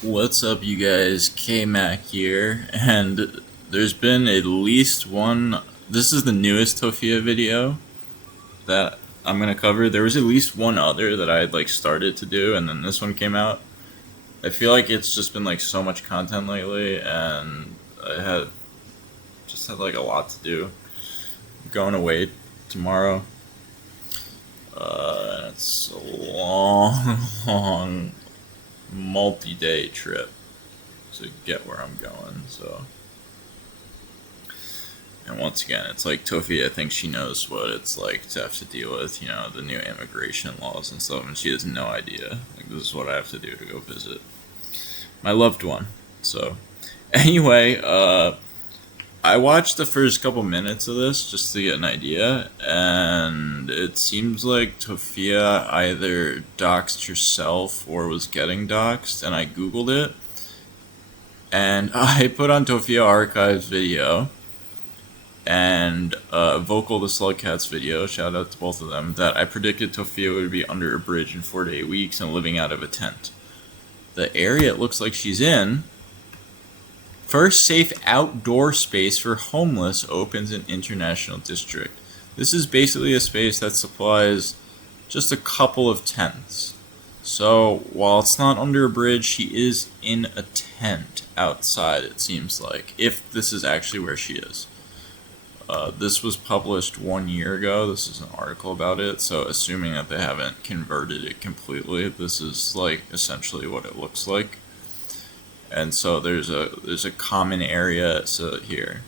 What's up, you guys? K-Mac here, and there's been at least one. This is the newest Tophia video that I'm gonna cover. There was at least one other that I had started to do, and then this one came out. I feel like it's just been so much content lately, and I had a lot to do. I'm going away tomorrow. It's a long, long, multi-day trip to get where I'm going. So, and once again, it's like Tophia. I think she knows what it's like to have to deal with, the new immigration laws and stuff, and she has no idea. Like, this is what I have to do to go visit my loved one. So, anyway, I watched the first couple minutes of this just to get an idea, and it seems like Tophia either doxed herself or was getting doxed, and I googled it, and I put on Tophia Archives video, and Vocal the Slugcat's video, shout out to both of them, that I predicted Tophia would be under a bridge in 4 to 8 weeks and living out of a tent. The area it looks like she's in, first safe outdoor space for homeless, opens in International District. This is basically a space that supplies just a couple of tents. So while it's not under a bridge, she is in a tent outside, it seems like, if this is actually where she is. This was published 1 year ago. This is an article about it, so assuming that they haven't converted it completely, this is essentially what it looks like. And so there's a common area here,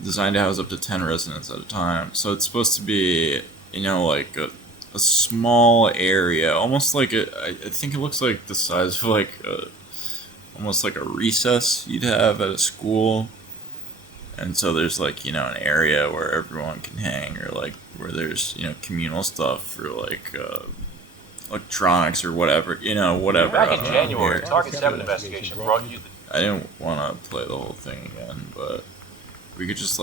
designed to house up to 10 residents at a time. So it's supposed to be, a small area, almost like I think it looks like the size of almost like a recess you'd have at a school. And so there's an area where everyone can hang, or where there's communal stuff for electronics or whatever, whatever. Back in January, Target 7 investigation brought you the... I didn't want to play the whole thing again, but we could just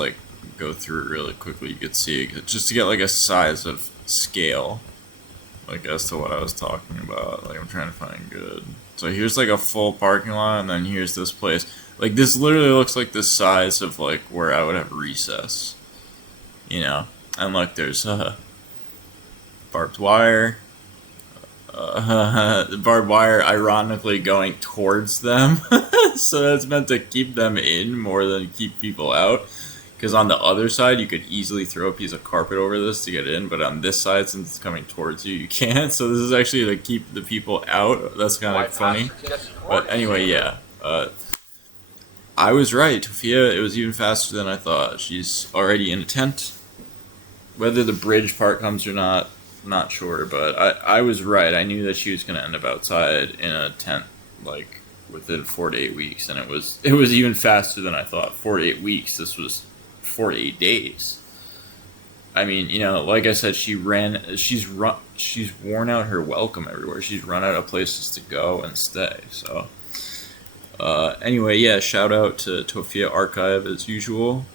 go through it really quickly. You could see just to get a size of scale, as to what I was talking about. I'm trying to find good. So here's a full parking lot, and then here's this place. This literally looks like the size of where I would have recess, and there's barbed wire. The barbed wire ironically going towards them, so that's meant to keep them in more than keep people out, because on the other side you could easily throw a piece of carpet over this to get in, but on this side, since it's coming towards you, you can't. So this is actually to keep the people out. That's kind of funny, but anyway, yeah, I was right. Tophia, it was even faster than I thought. She's already in a tent. Whether the bridge part comes or not, not sure, but I was right. I knew that she was going to end up outside in a tent within 4 to 8 weeks, and it was even faster than I thought. 4 to 8 weeks. This was 4 to 8 days. I mean, like I said, she's worn out her welcome everywhere. She's run out of places to go and stay. So anyway, yeah, shout out to Tophia Archive as usual.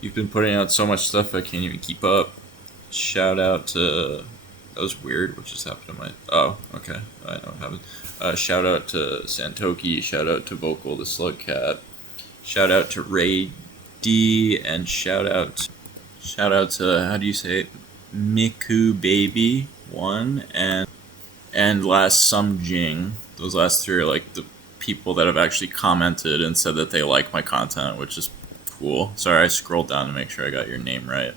You've been putting out so much stuff I can't even keep up. Shout out to... That was weird, what just happened to my... Oh, okay, I know what happened. Shout out to Santoki, shout out to Vocal the Slugcat, shout out to Ray D, and shout out to, how do you say it, Miku Baby 1, and last Sum Jing. Those last three are the people that have actually commented and said that they like my content, which is cool. Sorry, I scrolled down to make sure I got your name right.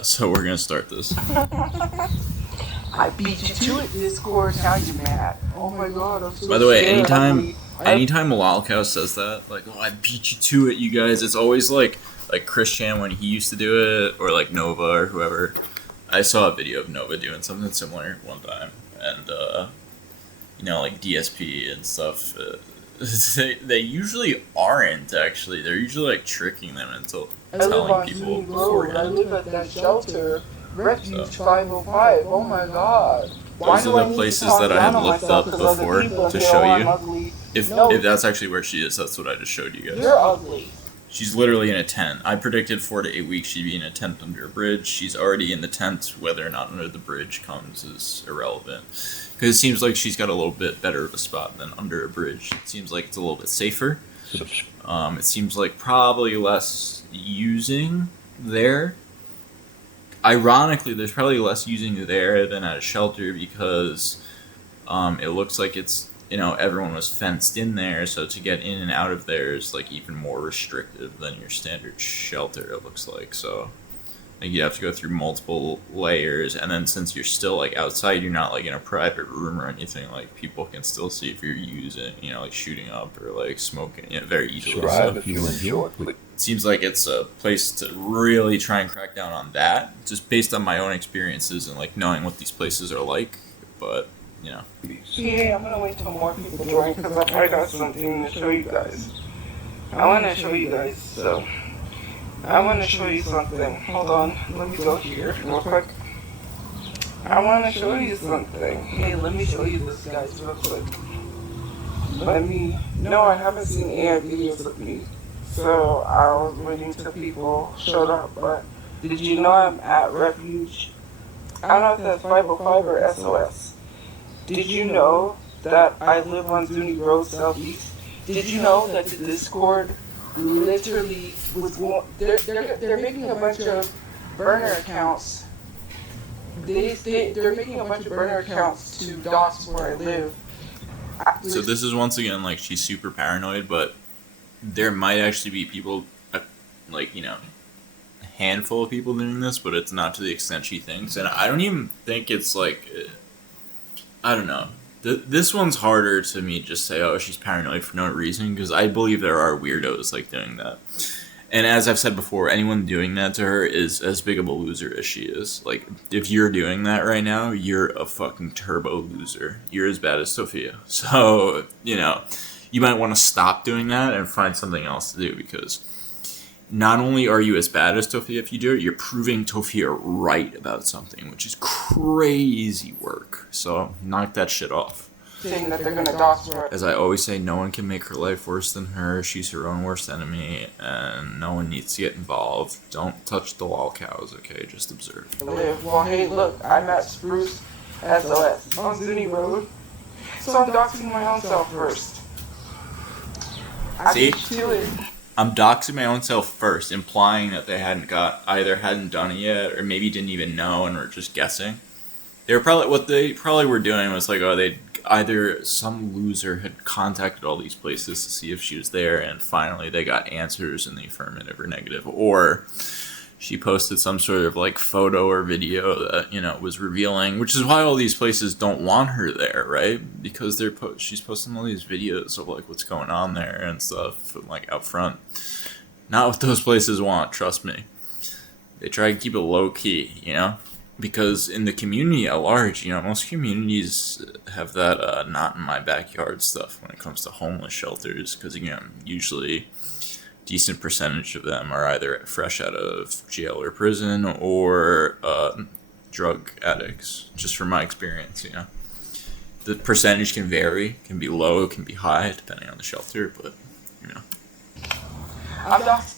So we're gonna start this. I beat you to it, Discord. Now you're mad. Oh my god, I'm so By the way, scared. anytime Lolcow says that, oh, I beat you to it, you guys, it's always like Christian when he used to do it, or Nova or whoever. I saw a video of Nova doing something similar one time, and DSP and stuff. They usually aren't, actually. They're usually tricking them into telling people beforehand. I live at that shelter, Refuge 505. Oh my god. Those are the places that I had looked up before to show you. If that's actually where she is, that's what I just showed you guys. You're ugly. She's literally in a tent. I predicted 4 to 8 weeks she'd be in a tent under a bridge. She's already in the tent. Whether or not under the bridge comes is irrelevant. Because it seems like she's got a little bit better of a spot than under a bridge. It seems like it's a little bit safer. It seems like probably less using there. Ironically, there's probably less using there than at a shelter because it looks like it's, everyone was fenced in there, so to get in and out of there is like even more restrictive than your standard shelter, it looks like. So like you have to go through multiple layers, and then since you're still like outside, you're not like in a private room or anything, like people can still see if you're using, like shooting up or like smoking, very easily. So it seems like it's a place to really try and crack down on that, just based on my own experiences and like knowing what these places are like. But yeah, I'm gonna wait till more people join because I got something to show you guys. I want to show you guys, so I want to show you something. Hold on, let me go here real quick. I want to show you something. Hey, let me show you this, guys, real quick. No, I haven't seen AI videos of me, so I was waiting till people showed up, but did you know I'm at Refuge? I don't know if that's 505 or SOS. Did you know that I live on Zuni Road Southeast? Did you know that the Discord literally was they're making a bunch of burner accounts. They're making a bunch of burner accounts to dox where I live. So this is once again like she's super paranoid, but there might actually be people, like a handful of people doing this, but it's not to the extent she thinks, and I don't even think it's like. I don't know. This one's harder to me just say, oh, she's paranoid for no reason, because I believe there are weirdos like doing that. And as I've said before, anyone doing that to her is as big of a loser as she is. Like, if you're doing that right now, you're a fucking turbo loser. You're as bad as Tophia. So, you might want to stop doing that and find something else to do, because not only are you as bad as Tophia if you do it, you're proving Tophia right about something, which is crazy work. So knock that shit off. Saying that they're gonna dox her. As I always say, no one can make her life worse than her. She's her own worst enemy, and no one needs to get involved. Don't touch the lol cows, okay? Just observe. Well, hey, look, I'm at Spruce SOS on Zuni Road, so I'm doxing my own self first. See? I'm doxing my own self first, implying that they hadn't done it yet, or maybe didn't even know and were just guessing. What they probably were doing was like, either some loser had contacted all these places to see if she was there, and finally they got answers in the affirmative or negative, or she posted some sort of like photo or video that was revealing, which is why all these places don't want her there, right? Because she's posting all these videos of like what's going on there and stuff, like out front. Not what those places want, trust me. They try to keep it low key, because in the community at large, most communities have that not in my backyard stuff when it comes to homeless shelters, because again, usually decent percentage of them are either fresh out of jail or prison or drug addicts, just from my experience. The percentage can vary, can be low, can be high, depending on the shelter, but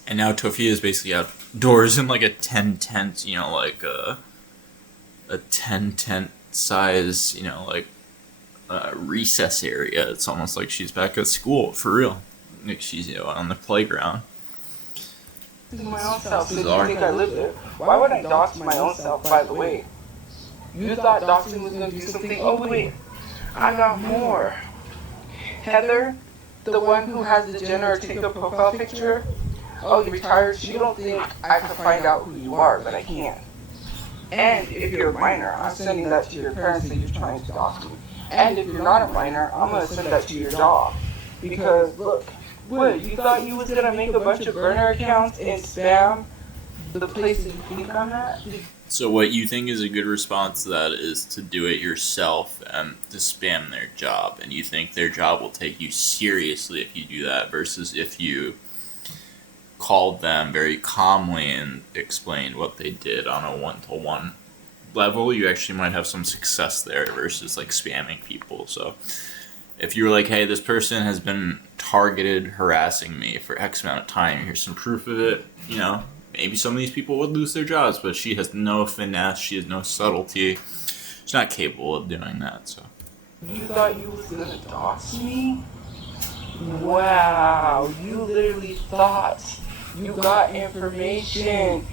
and now Tophia is basically outdoors in like a 10 tent, like a 10 tent size, recess area. It's almost like she's back at school, for real. Like she's on the playground. My own self. So you think I live there? Why would I dox my own self, by the way? You thought doxing was going to do something? Oh wait, I got more. Heather, the one who has the generative profile picture, oh, you retired? You don't think I can find out who you are, but I can. And if you're a minor, I'm sending that to your parents that you're trying to dox me. And if you're not a minor, I'm going to send that to your job. Because look, what, you thought you was going to make a bunch of burner accounts and spam the place that you think I'm at? So what you think is a good response to that is to do it yourself and to spam their job, and you think their job will take you seriously if you do that, versus if you called them very calmly and explained what they did on a one-to-one level, you actually might have some success there versus like spamming people. So If you were like, hey, this person has been targeted harassing me for X amount of time, here's some proof of it, you know, maybe some of these people would lose their jobs, but she has no finesse, she has no subtlety. She's not capable of doing that, so. You thought you was gonna dox me? Wow, you literally thought you got information.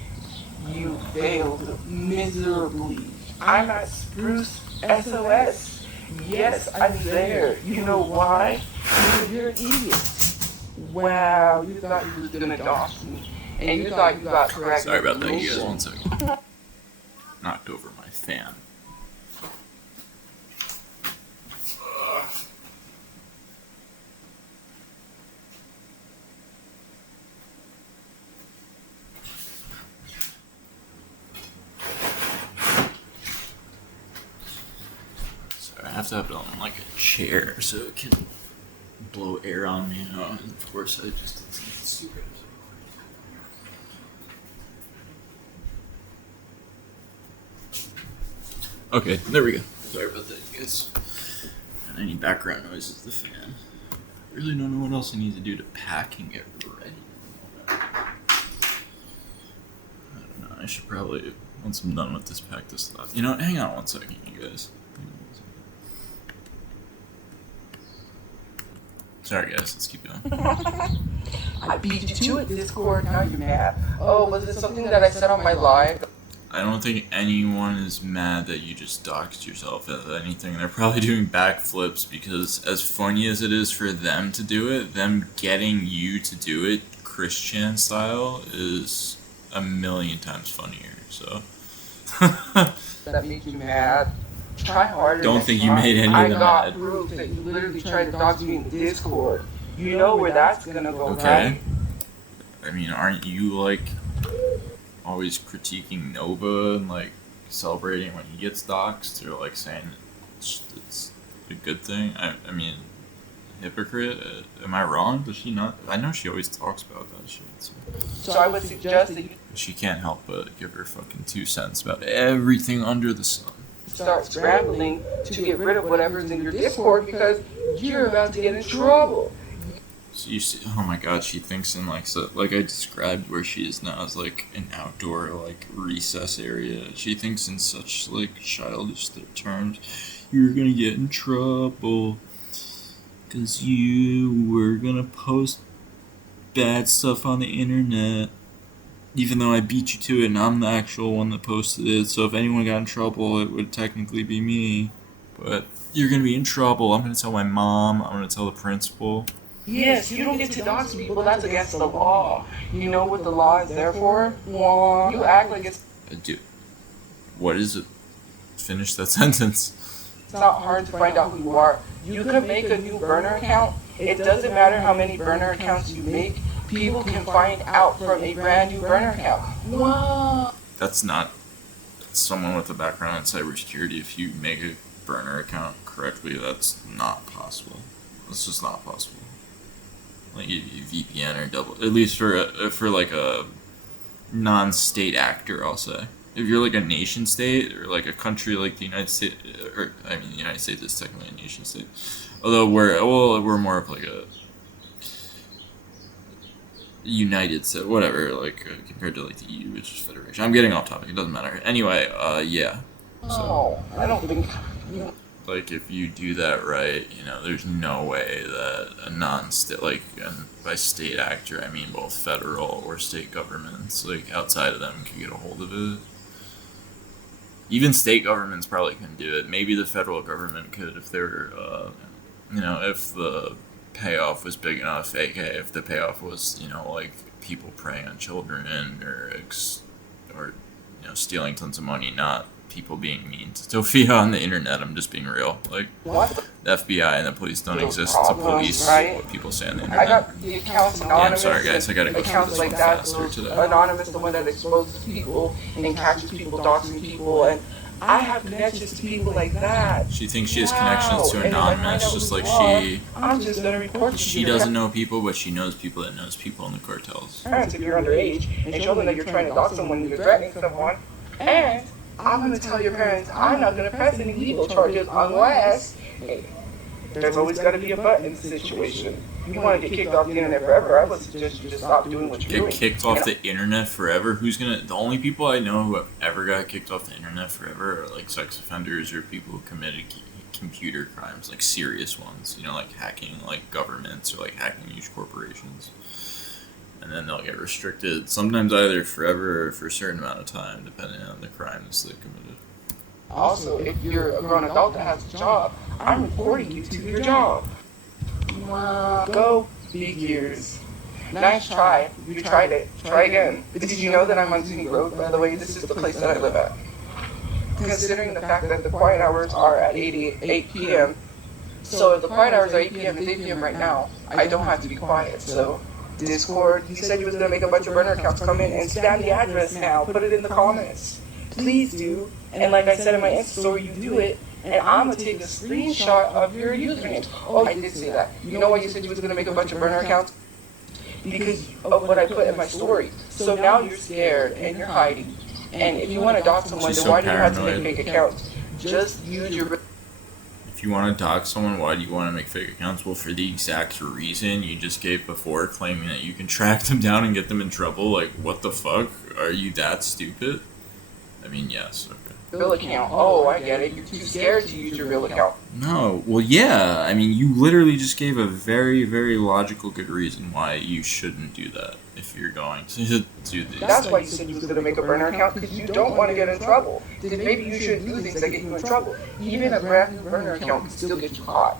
You failed miserably. I'm at Spruce SOS. Yes, I'm there. You know why? Because you're an idiot. Wow, you thought you was gonna dox me. And you thought you got correct Sorry about that, you guys, information. 1 second. Knocked over my fan. Sorry, I have to have it on like a chair so it can blow air on me. And of course, I just did something stupid. Okay, there we go. Sorry about that, you guys. And any background noise is the fan. I really don't know what else I need to do to pack and get ready. I don't know. I should probably, once I'm done with this, pack this stuff. You know what? Hang on 1 second, you guys. Sorry, guys. Let's keep going. I beat you to it, Discord. Now you're mad. Oh, was it something that I said on my live? I don't think anyone is mad that you just doxed yourself at anything. They're probably doing backflips because as funny as it is for them to do it, them getting you to do it Christian style is a million times funnier, so. That makes you mad. Try harder. Don't think you made any of them I got mad. proof that you literally tried to dox me in Discord. You know where that's gonna go, Okay. right? I mean, aren't you, like, always critiquing Nova and, like, celebrating when he gets doxed or, like, saying it's a good thing? I mean, hypocrite? Am I wrong? Does she not? I know she always talks about that shit. So I would suggest that you She can't help but give her fucking 2 cents about everything under the sun. start scrambling to get rid of whatever's in your Discord because you're about to get in trouble. So you see, oh my god, she thinks in like, so, like I described where she is now as like an outdoor like recess area. She thinks in such like childish terms. You're gonna get in trouble because you were gonna post bad stuff on the internet. Even though I beat you to it and I'm the actual one that posted it, so if anyone got in trouble, it would technically be me. But you're gonna be in trouble. I'm gonna tell my mom. I'm gonna tell the principal. Yes, you don't get to dox people. That's against the law. You know what the law is there for? You act like it's Dude, what is it? Finish that sentence. not hard to find out who you are. You can make a new burner account. It doesn't matter how many burner accounts you make. People can find out from a brand new burner account. Wow. That's not someone with a background in cybersecurity. If you make a burner account correctly, that's not possible. That's just not possible. Like you VPN or double, at least for like a non-state actor, I'll say. If you're like a nation state or like a country like the United States, or I mean the United States is technically a nation state, although we're more of like a united, so whatever, like compared to like the EU, which is federation. I'm getting off topic. It doesn't matter. Anyway, yeah. Oh, I don't think. Like if you do that right, you know, there's no way that a non-state, like, and by state actor I mean both federal or state governments, like outside of them, can get a hold of it. Even state governments probably couldn't do it. Maybe the federal government could if they were, you know, if the payoff was big enough. AK, if the payoff was, you know, like people preying on children or you know, stealing tons of money, not people being mean to Tophia on the internet. I'm just being real. Like, What? the FBI and the police don't No exist to problem, police right? what people say on the I internet. got the accounts Yeah, anonymous. I'm sorry guys, I gotta go through accounts this like one that. faster Those today. anonymous, the one that exposes people and catches people doxing people, and I have connections to people like that. She thinks she has Wow. connections to And if I find anonymous, out just who like you are, she I'm just gonna report you. she to your doesn't know people, but she knows people that knows people in the cartels. parents if you're underage and show them that you're trying to dox someone, you're threatening someone, and I'm gonna tell your parents I'm not gonna press any legal charges unless There's always got to be a but in the situation. You want to get kicked off the internet forever, I would suggest you just stop doing what you're doing. Get kicked off the internet forever? The only people I know who have ever got kicked off the internet forever are like sex offenders or people who committed computer crimes, like serious ones, like hacking like governments or like hacking huge corporations. And then they'll get restricted, sometimes either forever or for a certain amount of time, depending on the crimes they committed. Also, if you're a grown adult that has a job, I'm reporting you to your job. Go, big ears. Nice try. You tried it. Try again. But did you know that I'm on Zuni Road, by the way? This is the place that I live at. Considering the fact that the quiet hours are at 8 p.m., so if the quiet hours are 8 p.m. and 8 p.m. right now, I don't have to be quiet, so... Discord, he said he was going to make a bunch of burner accounts come in and spam the address now. Put it in the comments. Please do. And like I said in my Insta story, you do it, and I'm going to take a screenshot of your username. Oh, I did say that. You know why you said you was going to make a bunch of burner accounts? Because of what I put in my story. So now you're scared and you're hiding. And if you want to dox someone, then why do you have to make fake accounts? Just use your... If you want to dox someone, why do you want to make fake accounts? Well, for the exact reason you just gave before, claiming that you can track them down and get them in trouble. Like, what the fuck? Are you that stupid? I mean, yes. Okay. Real account. Oh, I get it. You're too scared to use your real account. No. Well, yeah. I mean, you literally just gave a very, very logical, good reason why you shouldn't do that if you're going to do this. That's why you said you was going to make a burner account, because you don't want to get in trouble. Then maybe you shouldn't do things that get you in trouble. Even a brand new burner account can still get you caught.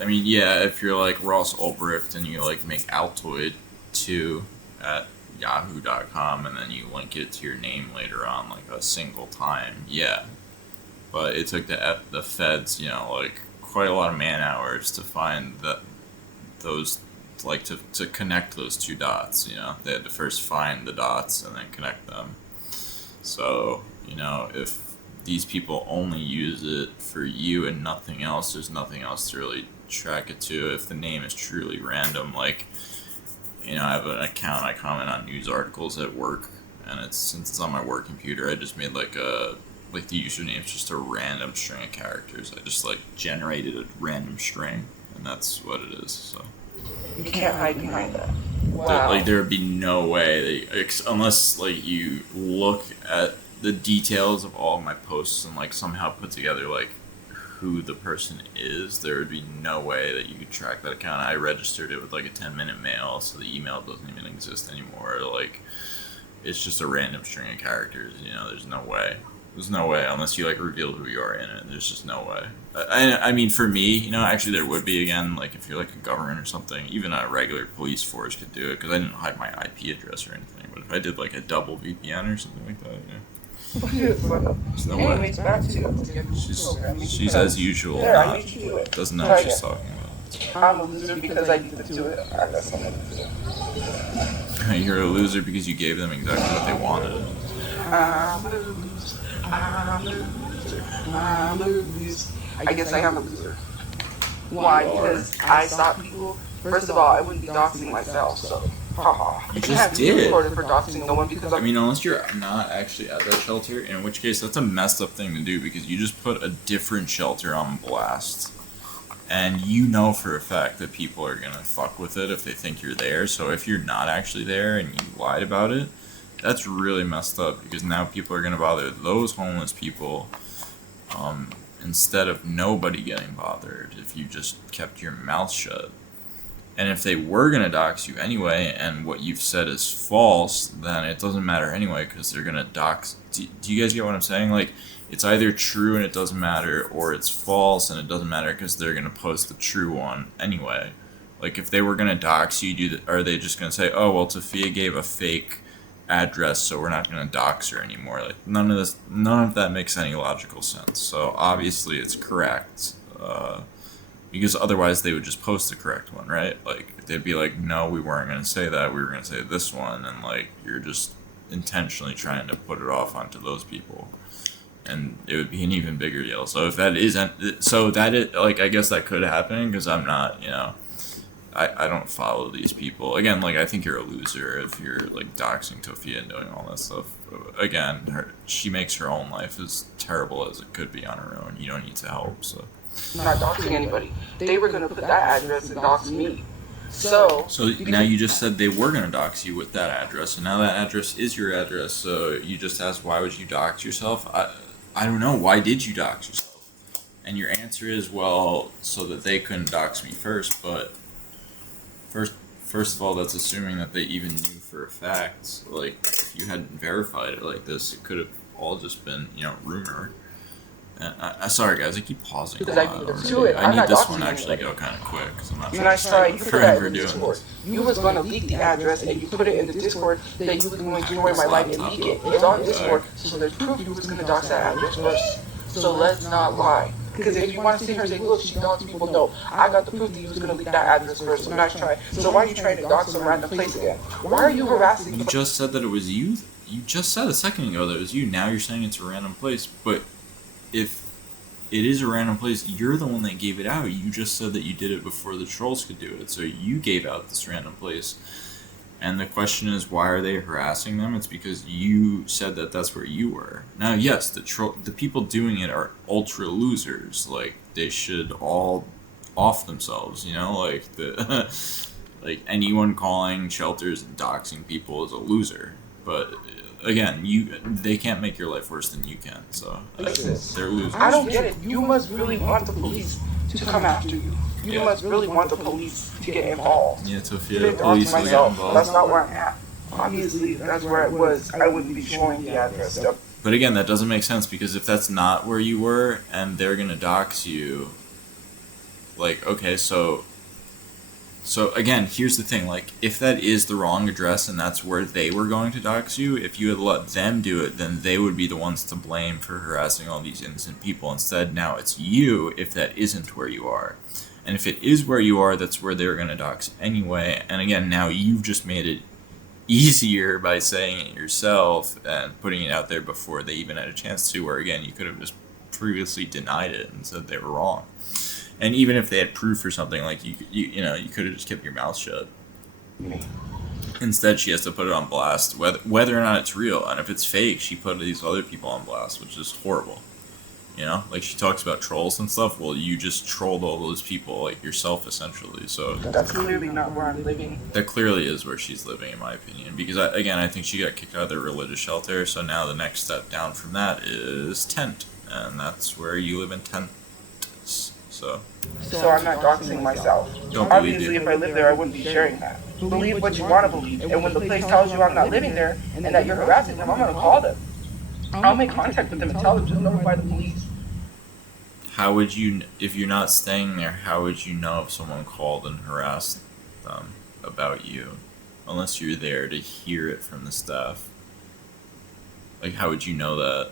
I mean, yeah, if you're like Ross Ulbricht and you like make Altoid 2 at yahoo.com and then you link it to your name later on like a single time, yeah. But it took the feds, like quite a lot of man hours to find those, like to connect those two dots, They had to first find the dots and then connect them. So, if these people only use it for you and nothing else, there's nothing else to really track it to. If the name is truly random, like, I have an account, I comment on news articles at work, and since it's on my work computer, I just made the username is just a random string of characters. I just generated a random string, and that's what it is. So you can't hide behind that. Wow. There would be no way unless you look at the details of all of my posts and somehow put together who the person is, there would be no way that you could track that account. I registered it with a 10-minute mail, so the email doesn't even exist anymore. It's just a random string of characters. There's no way. There's no way unless you reveal who you are in it. There's just no way. I mean, for me, actually there would be again. If you're a government or something, even a regular police force could do it because I didn't hide my IP address or anything. But if I did a double VPN or something like that, there's no way. Back to She's as usual. Doesn't know what she's talking about. I'm a loser because I beat them to it. I got something to do. You're a loser because you gave them exactly what they wanted. I'm a loser. I'm a loser. I guess I am a loser. Why? Because I stop people. First of all, I wouldn't be doxing myself, so. You just did. For doxing no one because I mean, unless you're not actually at that shelter, in which case that's a messed up thing to do because you just put a different shelter on blast. And for a fact that people are going to fuck with it if they think you're there. So if you're not actually there and you lied about it, that's really messed up because now people are going to bother those homeless people instead of nobody getting bothered if you just kept your mouth shut. And if they were going to dox you anyway and what you've said is false, then it doesn't matter anyway because they're going to dox. Do you guys get what I'm saying? It's either true and it doesn't matter or it's false and it doesn't matter because they're going to post the true one anyway. If they were going to dox you, are they just going to say, oh, well, Tophia gave a fake address, so we're not going to dox her anymore? None of that makes any logical sense. So obviously it's correct. Because otherwise they would just post the correct one, right? They'd be no, we weren't going to say that. We were going to say this one. And, you're just intentionally trying to put it off onto those people. And it would be an even bigger deal. So if that isn't... So that is... I guess that could happen because I'm not, I don't follow these people. Again, I think you're a loser if you're, doxing Tophia and doing all that stuff. Again, she makes her own life as terrible as it could be on her own. You don't need to help, so... I'm not doxing anybody. They were going to put that address and dox me. So now you just said they were going to dox you with that address, and now that address is your address. So you just asked, why would you dox yourself? I don't know. Why did you dox yourself? And your answer is, well, so that they couldn't dox me first. But first of all, that's assuming that they even knew for a fact. Like, if you hadn't verified it like this, it could have all just been, rumor. Sorry guys, I keep pausing a lot. I need this one to actually go kind of quick because I'm not sure. Nice try. You put that in the Discord. You was going to leak the address and you put it in the Discord that you was going to join my live and leak it. It's on Discord, so there's proof you was going to dox that address first. So let's not lie. Because if you want to sit here and say, look, she doxed people, no. I got the proof that you was going to leak that address first, so nice try. So why are you trying to dox some random place again? Why are you harassing You just said that it was you. You just said a second ago that it was you. Now you're saying it's a random place. But if it is a random place, you're the one that gave it out. You just said that you did it before the trolls could do it. So you gave out this random place. And the question is, why are they harassing them? It's because you said that that's where you were. Now, yes, the people doing it are ultra losers. Like, they should all off themselves, Like, like anyone calling shelters and doxing people is a loser. But again, they can't make your life worse than you can. So they're losers. I don't get it. You must really want the police to come after you. You must really want the police to get involved. Yeah, Tophia, the police will get involved. That's not where I'm at. Obviously, that's where it was. I wouldn't be showing the address. But again, that doesn't make sense because if that's not where you were and they're gonna dox you, like, okay, so again, here's the thing, like, if that is the wrong address and that's where they were going to dox you, if you had let them do it, then they would be the ones to blame for harassing all these innocent people. Instead, now it's you if that isn't where you are. And if it is where you are, that's where they're going to dox anyway. And again, now you've just made it easier by saying it yourself and putting it out there before they even had a chance to, where again, you could have just previously denied it and said they were wrong. And even if they had proof or something, like, you could have just kept your mouth shut. Instead, she has to put it on blast, whether or not it's real. And if it's fake, she put these other people on blast, which is horrible. Like, she talks about trolls and stuff. Well, you just trolled all those people, like, yourself, essentially. So that's clearly not where I'm living. That clearly is where she's living, in my opinion. Because, I think she got kicked out of their religious shelter. So now the next step down from that is tent. And that's where you live in tents. So I'm not doxing myself. Obviously, if I lived there, I wouldn't be sharing that. Believe what you want to believe. And when the place tells you I'm not living there and that you're harassing them, I'm going to call them. I'll make contact with them and tell them to notify the police. How would you, if you're not staying there, how would you know if someone called and harassed them about you? Unless you're there to hear it from the staff. Like, how would you know that?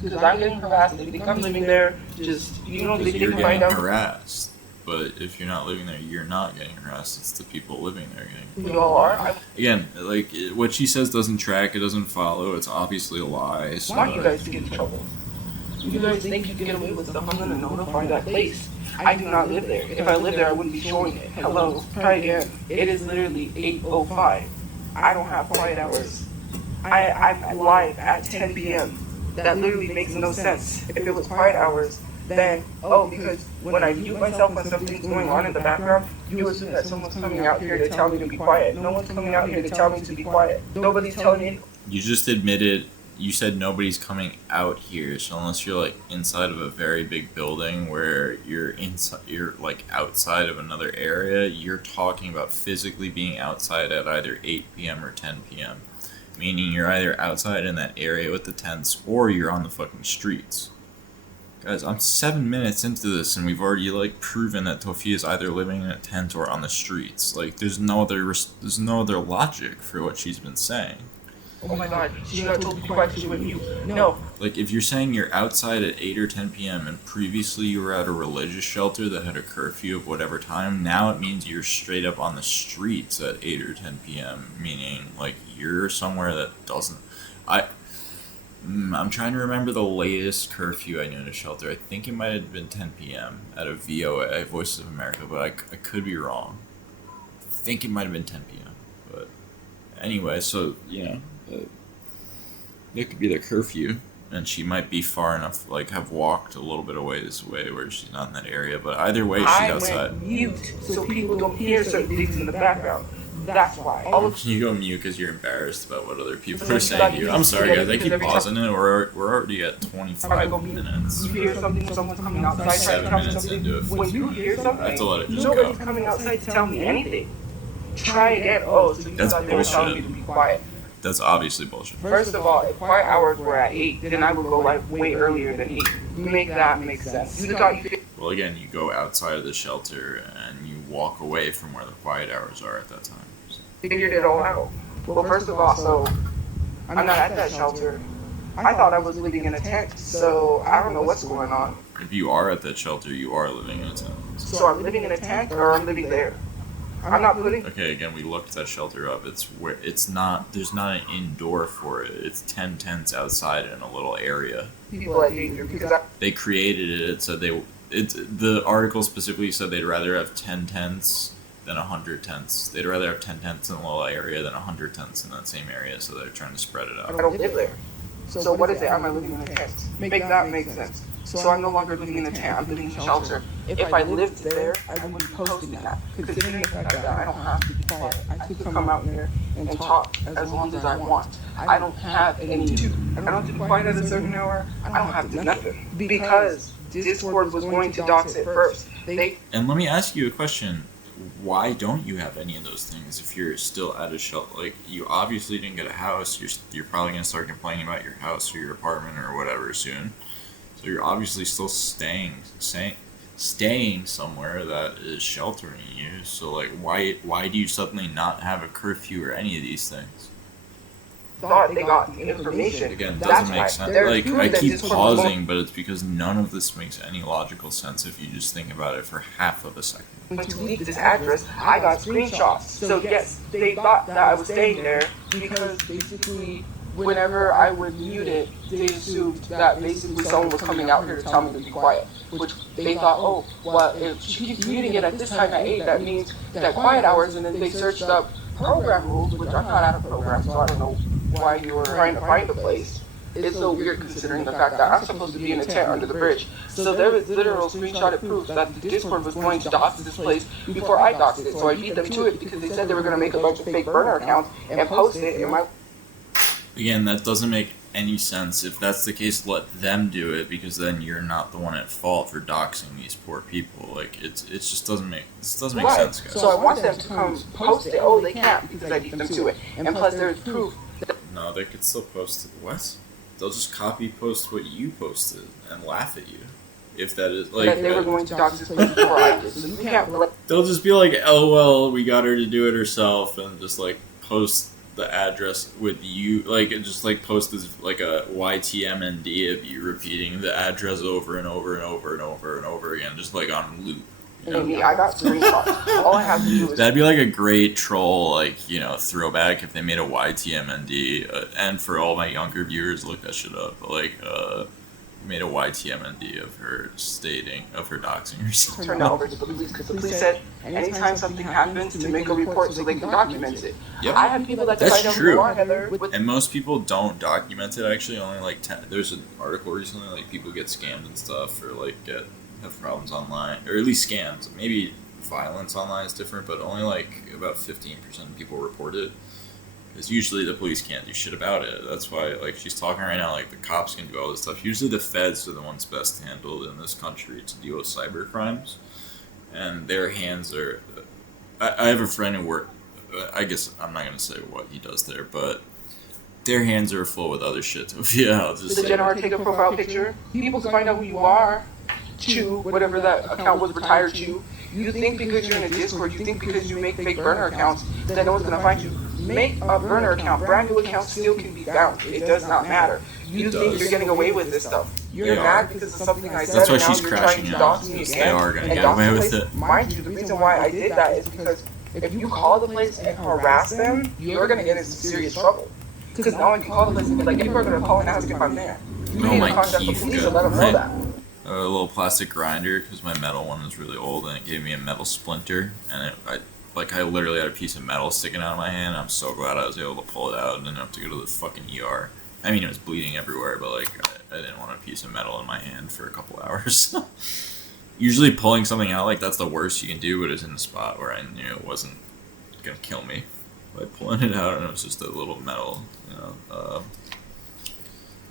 Because I'm getting harassed. If they come living there, just, they you're can find getting out. harassed. But if you're not living there, you're not getting harassed. It's the people living there getting. You all are? Again, like, what she says doesn't track, it doesn't follow, it's obviously a lie. So I want you guys to get in trouble. You guys think you can get away with stuff, I'm going to notify that place. I do not live there. If I lived there, I wouldn't be showing it. Hello, try again. It is literally 8:05. I don't have quiet hours. I'm live at 10 p.m. That literally makes no sense. If it was quiet hours, then, because when I mute myself when something's going on in the background, you assume that someone's coming out here to tell me to be quiet. No one's coming out here to tell me to be quiet. Nobody's telling me. You just admitted, you said nobody's coming out here, so unless you're, like, inside of a very big building where you're like, outside of another area, you're talking about physically being outside at either 8 p.m. or 10 p.m. Meaning you're either outside in that area with the tents, or you're on the fucking streets. Guys, I'm 7 minutes into this, and we've already, like, proven that Tophia is either living in a tent or on the streets. Like, there's no other logic for what she's been saying. Oh my god, she got told to be quiet because she went mute. No. Like, if you're saying you're outside at 8 or 10 p.m. and previously you were at a religious shelter that had a curfew of whatever time, now it means you're straight up on the streets at 8 or 10 p.m., meaning, like, you're somewhere that doesn't... I'm trying to remember the latest curfew I knew in a shelter. I think it might have been 10 p.m. at a VOA, Voice of America, but I could be wrong. I think it might have been 10 p.m. But anyway, so, it could be the curfew. and she might be far enough, like, have walked a little bit of ways away where she's not in that area, but either way, she's outside. Went mute so people don't hear certain things in the background. That's why. Can you go mute because you're embarrassed about what other people are saying to you? I'm sorry, guys. I keep pausing it. We're already at 25 minutes. You hear something, someone's coming outside, 7 minutes into it. when you hear something, I have to let it just nobody's go. coming outside to tell me anything. Try again. Oh, so you That's thought they were telling me bullshit. to be quiet. That's obviously bullshit. First of all, if quiet hours were at 8, then I would go like way earlier than 8. Make that make sense. You thought you Well, again, you go outside of the shelter and you walk away from where the quiet hours are at that time. So. figured it all out. Well, first of all, so I'm not at that shelter. I thought I was living in a tent, so I don't know what's going on. If you are at that shelter, you are living in a tent. So I'm living in a tent or I'm living there. I'm not putting. Okay, again, we looked that shelter up. It's where it's not. There's not an indoor for it. It's 10 tents outside in a little area. People at danger because They created it. It said the article specifically said they'd rather have 10 tents than 100 tents. They'd rather have 10 tents in a little area than 100 tents in that same area. So they're trying to spread it I out. don't live there. So what is it? Am I living in a tent? Make that make sense. So I'm no longer living in a tent. I'm living in a shelter. If I lived there, I wouldn't be posting that. Considering the fact that I don't have to be quiet, I could come out there and talk as long as I want. I don't have any. I don't have to be quiet at a certain hour. I don't have to do nothing because Discord was going to dox it first. And let me ask you a question. Why don't you have any of those things if you're still at a shelter? Like, you obviously didn't get a house. You're probably going to start complaining about your house or your apartment or whatever soon. So you're obviously still staying somewhere that is sheltering you. So, like, why do you suddenly not have a curfew or any of these things? Thought they got the information. Again, doesn't make sense. Like, I keep pausing, but it's because none of this makes any logical sense if you just think about it for half of a second. To leak this address, I got screenshots. So yes, they thought that I was staying there because basically whenever I would mute it, they assumed that basically someone was coming out here to tell me to be quiet. Which they thought, oh, well, if she keeps muting it at this time at 8, that means that quiet hours, and then they searched up program rules, which I'm not out of program, so I don't know why you were trying to find a place. It's so weird considering the fact that I'm supposed to be in a tent under the bridge. So there was literal screenshotted proof that the Discord was going to dox this place before I doxed it. So I beat them to it because they said they were going to make a bunch of fake burner accounts and post it in my... Again, that doesn't make any sense. If that's the case, let them do it, because then you're not the one at fault for doxing these poor people. Like, it just doesn't make sense, guys. So I want them to come post it. Oh, they can't because I beat them to it. And plus there's proof. No, they could still post it. What? They'll just copy post what you posted and laugh at you. If that is like that they were going to dox this place before I did. So you can't. They'll just be like, "Oh well, we got her to do it herself," and just like post the address with you, like just like post this like a YTMND of you repeating the address over and over and over and over and over again, just like on loop. You know? I got screenshots. All I have to do is... That'd be like a great troll, like, you know, throwback if they made a YTMND. And for all my younger viewers, look that shit up. But like, made a YTMND of her doxing herself. Turned over to the police because the police said anytime something happens to make a report so they can document it. Yep. I have people that That's find true. out Heather. And most people don't document it. Actually, only like 10. There's an article recently, like people get scammed and stuff, or like have problems online, or at least scams. Maybe violence online is different, but only like about 15% of people report it. Because usually the police can't do shit about it. That's why, like, she's talking right now, like, the cops can do all this stuff. Usually the feds are the ones best handled in this country to deal with cyber crimes. And their hands are... I have a friend who works... I guess I'm not going to say what he does there, but their hands are full with other shit. Yeah, I'll just the general take a profile picture. People can find out who you are. To whatever that account was retired to. You think because you're in a Discord, you think because you make fake burner accounts that no one's going to find you. Make a burner account. Brand new accounts still can be found. It does not matter. You think you're getting away with this stuff. You're mad because of something I said. That's why and now she's you're crashing trying to out. dox me Because again. they are going to And get away dox the with place. it. Mind you, the reason why I did that is because if you call the place and harass them, you're going to get into serious trouble. Because now when you call the place and be like, people are going to call and ask if I'm there. You Oh need my to contact the Keith, police and let them know that. A little plastic grinder, because my metal one is really old, and it gave me a metal splinter, and I literally had a piece of metal sticking out of my hand. I'm so glad I was able to pull it out and didn't have to go to the fucking ER. I mean, it was bleeding everywhere, but like I didn't want a piece of metal in my hand for a couple hours. Usually pulling something out, like that's the worst you can do, but it was in a spot where I knew it wasn't gonna kill me by pulling it out, and it was just a little metal,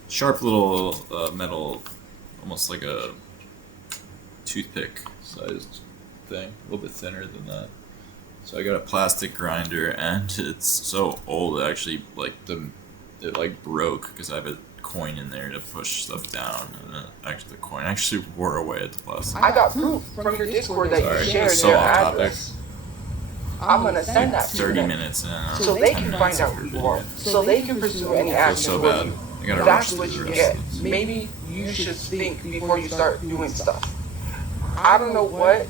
sharp little metal, almost like a toothpick sized thing, a little bit thinner than that. So I got a plastic grinder, and it's so old, it actually it broke because I have a coin in there to push stuff down, and the coin actually wore away at the plastic. I got proof from your Discord that you shared so their off address. I'm gonna send that to 30 them. minutes in. So they can find out who you are. So they can pursue any I feel action. so bad. I gotta That's rush what through you the get. rest of this. Maybe you should think before you start doing stuff. I don't know what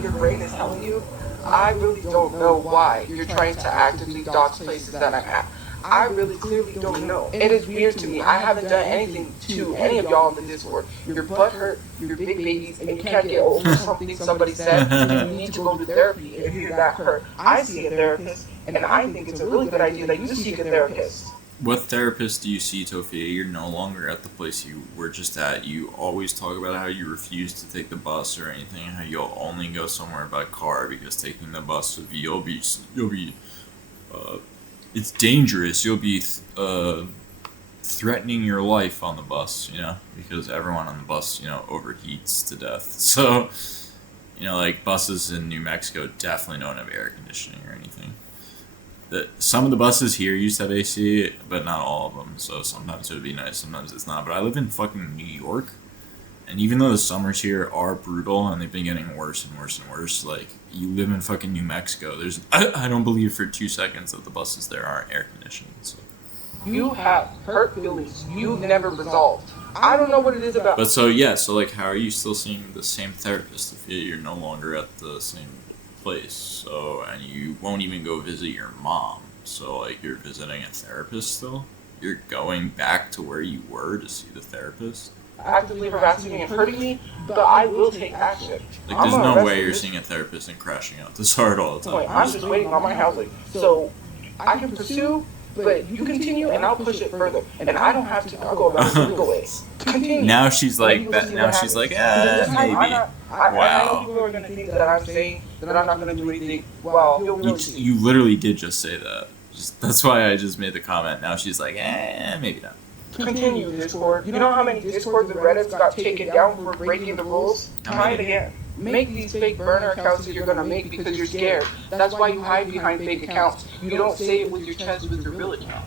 your brain is telling you. I really don't know why you're trying to actively dox places that I'm at. I really clearly don't know. It is weird to me. I haven't done anything to any of y'all in the Discord. Your butt hurt, you're big babies, and you can't get over something somebody said, and you need to go to therapy if you're that hurt. I see a therapist, and I think it's a really good idea that you seek a therapist. What therapist do you see, Tophia? You're no longer at the place you were just at. You always talk about how you refuse to take the bus or anything, how you'll only go somewhere by car because taking the bus would be, you'll be, it's dangerous. You'll be, threatening your life on the bus, because everyone on the bus, overheats to death. So, like buses in New Mexico definitely don't have air conditioning or anything. Some of the buses here used to have AC, but not all of them. So sometimes it would be nice, sometimes it's not. But I live in fucking New York, and even though the summers here are brutal and they've been getting worse and worse and worse, like you live in fucking New Mexico. I don't believe for 2 seconds that the buses there aren't air conditioned. So. You have hurt feelings you've never resolved. I don't know what it is about. But like how are you still seeing the same therapist if you're no longer at the same place? So, and you won't even go visit your mom. So like you're visiting a therapist still? You're going back to where you were to see the therapist? Actively harassing me and hurting me, but I will take action. Like there's no way you're seeing a therapist and crashing out this hard all the time. I'm just waiting on my housing. So I can pursue, but you continue and I'll push it further. And I don't have to go around the legal ways. Continue. Now she's like, maybe. I Wow. know people are going to think that I'm saying that I'm not going to do anything. Well, you literally did just say that. That's why I just made the comment. Now she's like, maybe not. Continue, Discord. You know how many Discords and Reddits got taken down for breaking the rules? Try it again. Make these fake burner accounts that you're going to make because you're scared. That's why you hide behind fake accounts. You don't say it with your chest with your real account.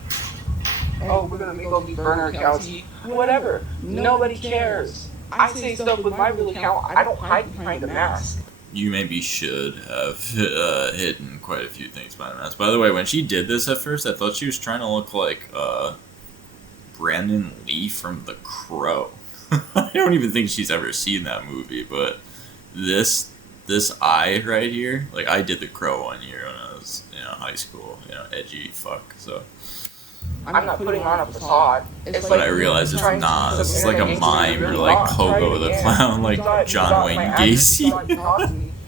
Oh, we're going to make all these burner accounts. Whatever. Nobody cares. I say stuff with my real account. I don't hide behind a mask. You maybe should have hidden quite a few things behind a mask. By the way, when she did this at first, I thought she was trying to look like Brandon Lee from The Crow. I don't even think she's ever seen that movie, but this eye right here, like I did The Crow 1 year when I was high school, edgy fuck. So I'm not putting on a facade. But like I realize it's not. This is like a mime or like Pogo the Clown, like John Wayne Gacy.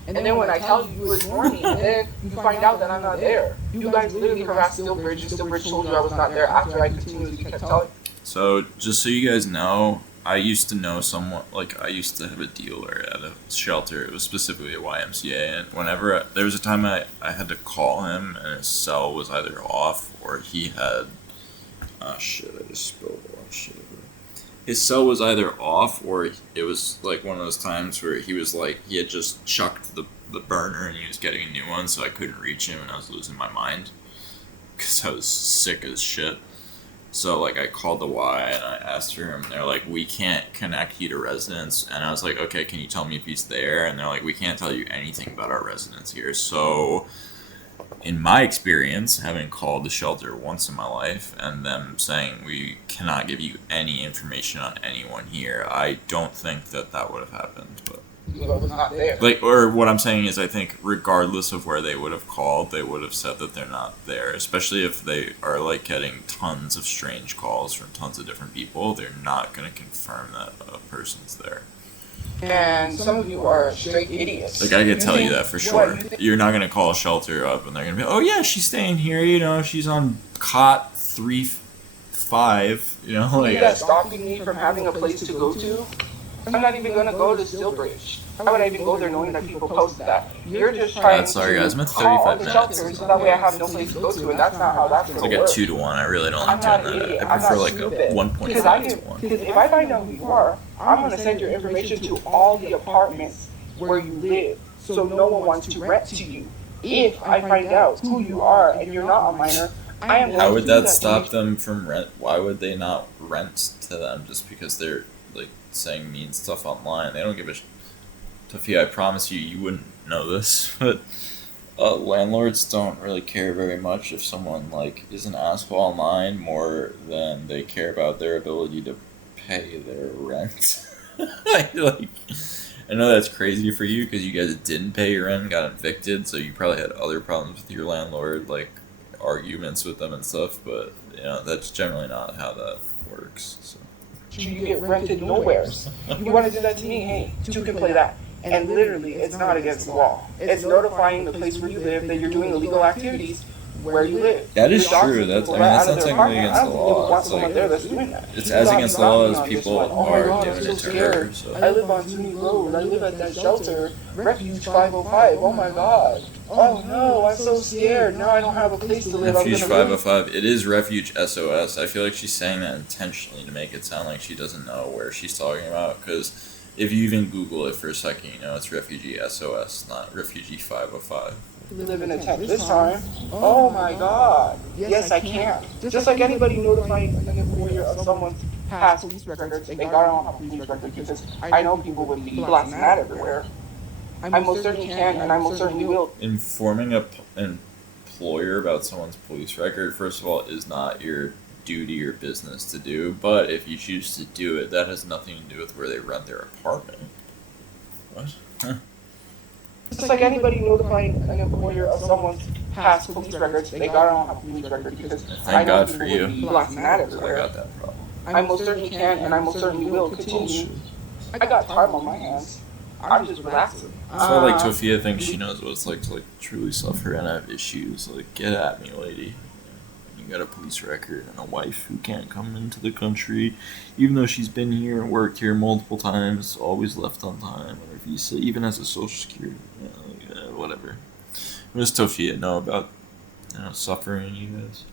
And then when I tell you ignore me, and then you find out that I'm not there. You guys literally harassed Stillbridge, and Stillbridge told you I was not there after I continuously kept telling. So, just so you guys know, I used to know someone, like, I used to have a dealer at a shelter. It was specifically a YMCA, and whenever, there was a time I had to call him, and his cell was either off, or he had, I just spilled a lot of shit. His cell was either off, or it was, like, one of those times where he was, like, he had just chucked the burner, and he was getting a new one, so I couldn't reach him, and I was losing my mind, because I was sick as shit. So, like, I called the Y, and I asked for him, and they're like, we can't connect you to residents, and I was like, okay, can you tell me if he's there? And they're like, we can't tell you anything about our residents here. So, in my experience, having called the shelter once in my life, and them saying, we cannot give you any information on anyone here, I don't think that would have happened, but... was not there. Like, or what I'm saying is, I think regardless of where they would have called, they would have said that they're not there. Especially if they are like getting tons of strange calls from tons of different people, they're not going to confirm that a person's there. And some of you are straight idiots. Like I could tell you that for sure. You're not going to call a shelter up and they're going to be, oh yeah, she's staying here. She's on cot 5, you know, like. That's stopping me from having a place to go to. I'm not even gonna go to Stillbridge. How would I even go there knowing that people post that? You're just trying sorry, guys, I'm at to call 35 the minutes. shelters so that way I have no place to go to, and that's not how that's It's gonna like a work. 2 to 1. I really don't like I'm doing not an that. idiot. I I'm prefer not like a stupid. 1.5 to 1. Because if I find out who you are, I'm gonna send your information to all the apartments where you live, so no one wants to rent to you. If I find out who you are and you're not a minor, I am going How to would do that to stop you. them from rent? Why would they not rent to them just because they're like saying mean stuff online? They don't give a Tophia, I promise you, you wouldn't know this, but landlords don't really care very much if someone like is an asshole online more than they care about their ability to pay their rent. Like, I know that's crazy for you because you guys didn't pay your rent, got evicted, so you probably had other problems with your landlord, like arguments with them and stuff. But you know that's generally not how that works. So. You get rented nowhere. You want to do that to me? Hey, you can play that. And literally, it's not against the law. It's notifying the place where you live that you're doing illegal activities where you live. That is true. That's that's not technically against the law. It's like it's as against the law as people are doing it to her. So. I live on Zuni Road. I live at that shelter, Refuge 505. Oh my God. Oh no, I'm so scared. Now I don't have a place to live. Refuge 505. It is Refuge SOS. I feel like she's saying that intentionally to make it sound like she doesn't know where she's talking about. Because if you even Google it for a second, you know it's Refugee SOS, not Refugee 505. Live in a tent this time. Oh my God. Yes, I can. Just like anybody notifying an employer of someone's past police records, they gotta have a police record because I know people would be blasting that everywhere. I most certainly can, and I most certainly will. Informing an employer about someone's police record, first of all, is not your duty or business to do, but if you choose to do it, that has nothing to do with where they rent their apartment. What? Huh. Just like anybody notifying an employer of someone's past police records, they gotta have a police record because I know God people for you. would be blasting that I everywhere. got that problem. I most certainly can, and I most certainly will continue. I got time on my hands. I'm just relaxing. So like Tophia thinks she knows what it's like to like truly suffer and have issues. Like, get at me, lady. You got a police record and a wife who can't come into the country, even though she's been here and worked here multiple times, always left on time on her visa, even has a social security, you know, like, whatever. What does Tophia know about, you know, suffering, you guys?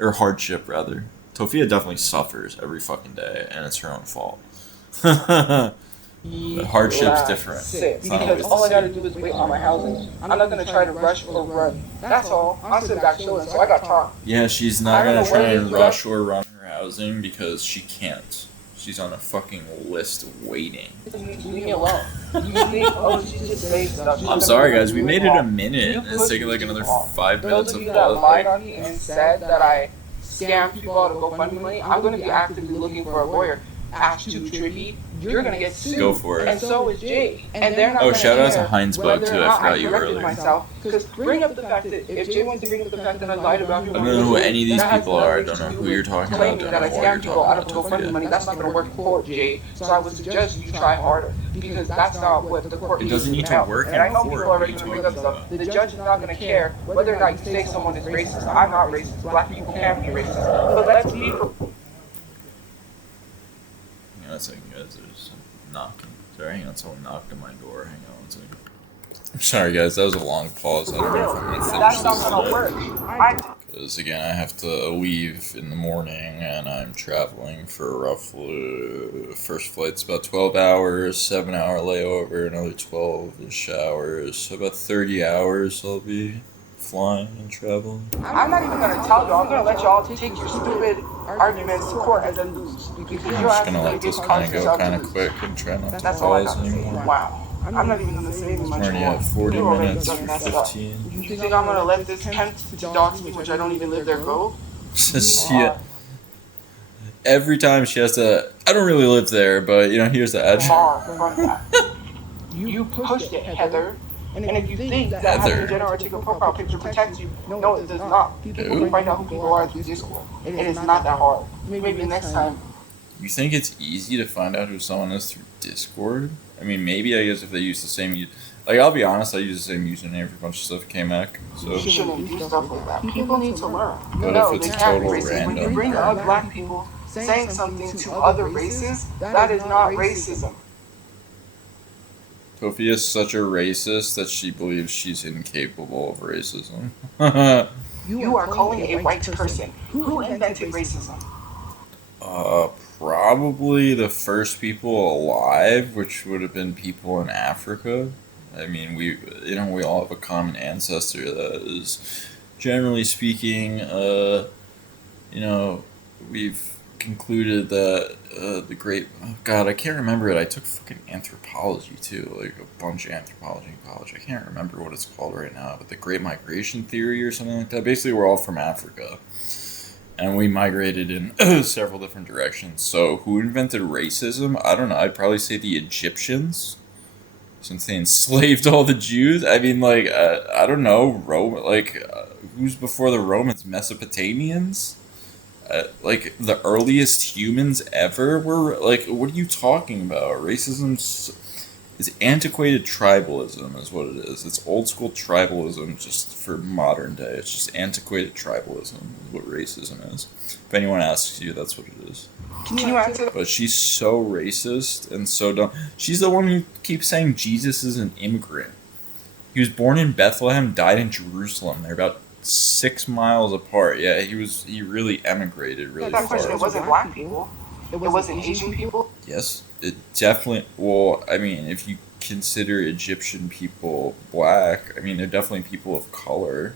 Or hardship, rather. Tophia definitely suffers every fucking day, and it's her own fault. But hardship's different. Because all I gotta do is wait on my housing. I'm not gonna try to rush or run. That's all. I'm sitting back chilling, so I got time. Yeah, she's not gonna try and rush or run her housing because she can't. She's on a fucking list waiting. Leave me alone. You think, oh, she's just saying stuff. I'm sorry, guys. We made it a minute. It's taking like another 5 For minutes those of of you that lied pause. on me and said that I scam people out of GoFundMe money, I'm gonna be actively looking for a lawyer. Ash too tricky, you're gonna get sued. Go for it. And so is Jay. And they're not Oh, gonna shout out to care Heinz Bug, whether or too. I not forgot you corrected earlier. myself. Because bring up the fact that if Jay wants to bring up the fact that I lied about him, I don't know who any of these people are. I don't know who you're talking about. I claiming don't that I know what you're scammed people out of talking GoFundMe about. money, that's not gonna work in court, Jay. So I would suggest you try harder. Because that's not what the court It doesn't need to work And I in know court. people are already gonna bring up stuff. The judge is not gonna care whether or not you say someone is racist. I'm not racist. Black people can be racist. But let's be Yeah, that's like, guys, there's knocking. Sorry, hang on, someone knocked on my door. Hang on one second. I'm sorry, guys, that was a long pause. I don't know if I'm gonna finish That's not this gonna today. work. Because, again, I have to leave in the morning, and I'm traveling for roughly, first flight's about 12 hours, 7-hour layover, another 12-ish hours, so about 30 hours I'll be flying and traveling. I'm not even gonna tell you. I'm gonna let y'all take your stupid arguments to court and then lose. Because I'm just gonna let this kind of go kind of quick and try not to That's all I pause got to say. anymore. Wow. I'm not even gonna say much Already more. at 40 You already minutes done or messed up. 15. You think I'm gonna let this attempt to dox me, which I don't even live there, go? Yeah. Every time she has to, I don't really live there, but you know, here's the edge. Far from that. You pushed it, Heather. And if you think that having Heather. a general article profile picture protects you, no, it does not. People can find out who people are through Discord. It is not that hard. Maybe next time. You think it's easy to find out who someone is through Discord? I mean, maybe I guess if they use the same Like, I'll be honest, I use the same username for a bunch of stuff, KMac, so. You shouldn't do stuff like that. People need to learn. But No, if they it's can't be total racist. When you random. bring up black people saying something to other races, that is not racism. Tophia is such a racist that she believes she's incapable of racism. You are calling a white person. Who invented racism? Probably the first people alive, which would have been people in Africa. I mean, we all have a common ancestor that is, generally speaking, we've concluded that the great, oh God, I can't remember it. I took fucking anthropology too, like a bunch of anthropology in college. I can't remember what it's called right now, but the Great Migration Theory or something like that. Basically, we're all from Africa, and we migrated in several different directions. So, who invented racism? I don't know. I'd probably say the Egyptians, since they enslaved all the Jews. I mean, like, I don't know, who's before the Romans? Mesopotamians? Like, the earliest humans ever were, like, what are you talking about? Racism is antiquated tribalism is what it is. It's old school tribalism just for modern day. It's just antiquated tribalism is what racism is. If anyone asks you, that's what it is. Can you answer? But she's so racist and so dumb. She's the one who keeps saying Jesus is an immigrant. He was born in Bethlehem, died in Jerusalem. They're about 6 miles apart. Yeah, he really emigrated really far. It wasn't black people. It wasn't Asian people. Yes, it definitely. Well, I mean, if you consider Egyptian people black, I mean, they're definitely people of color.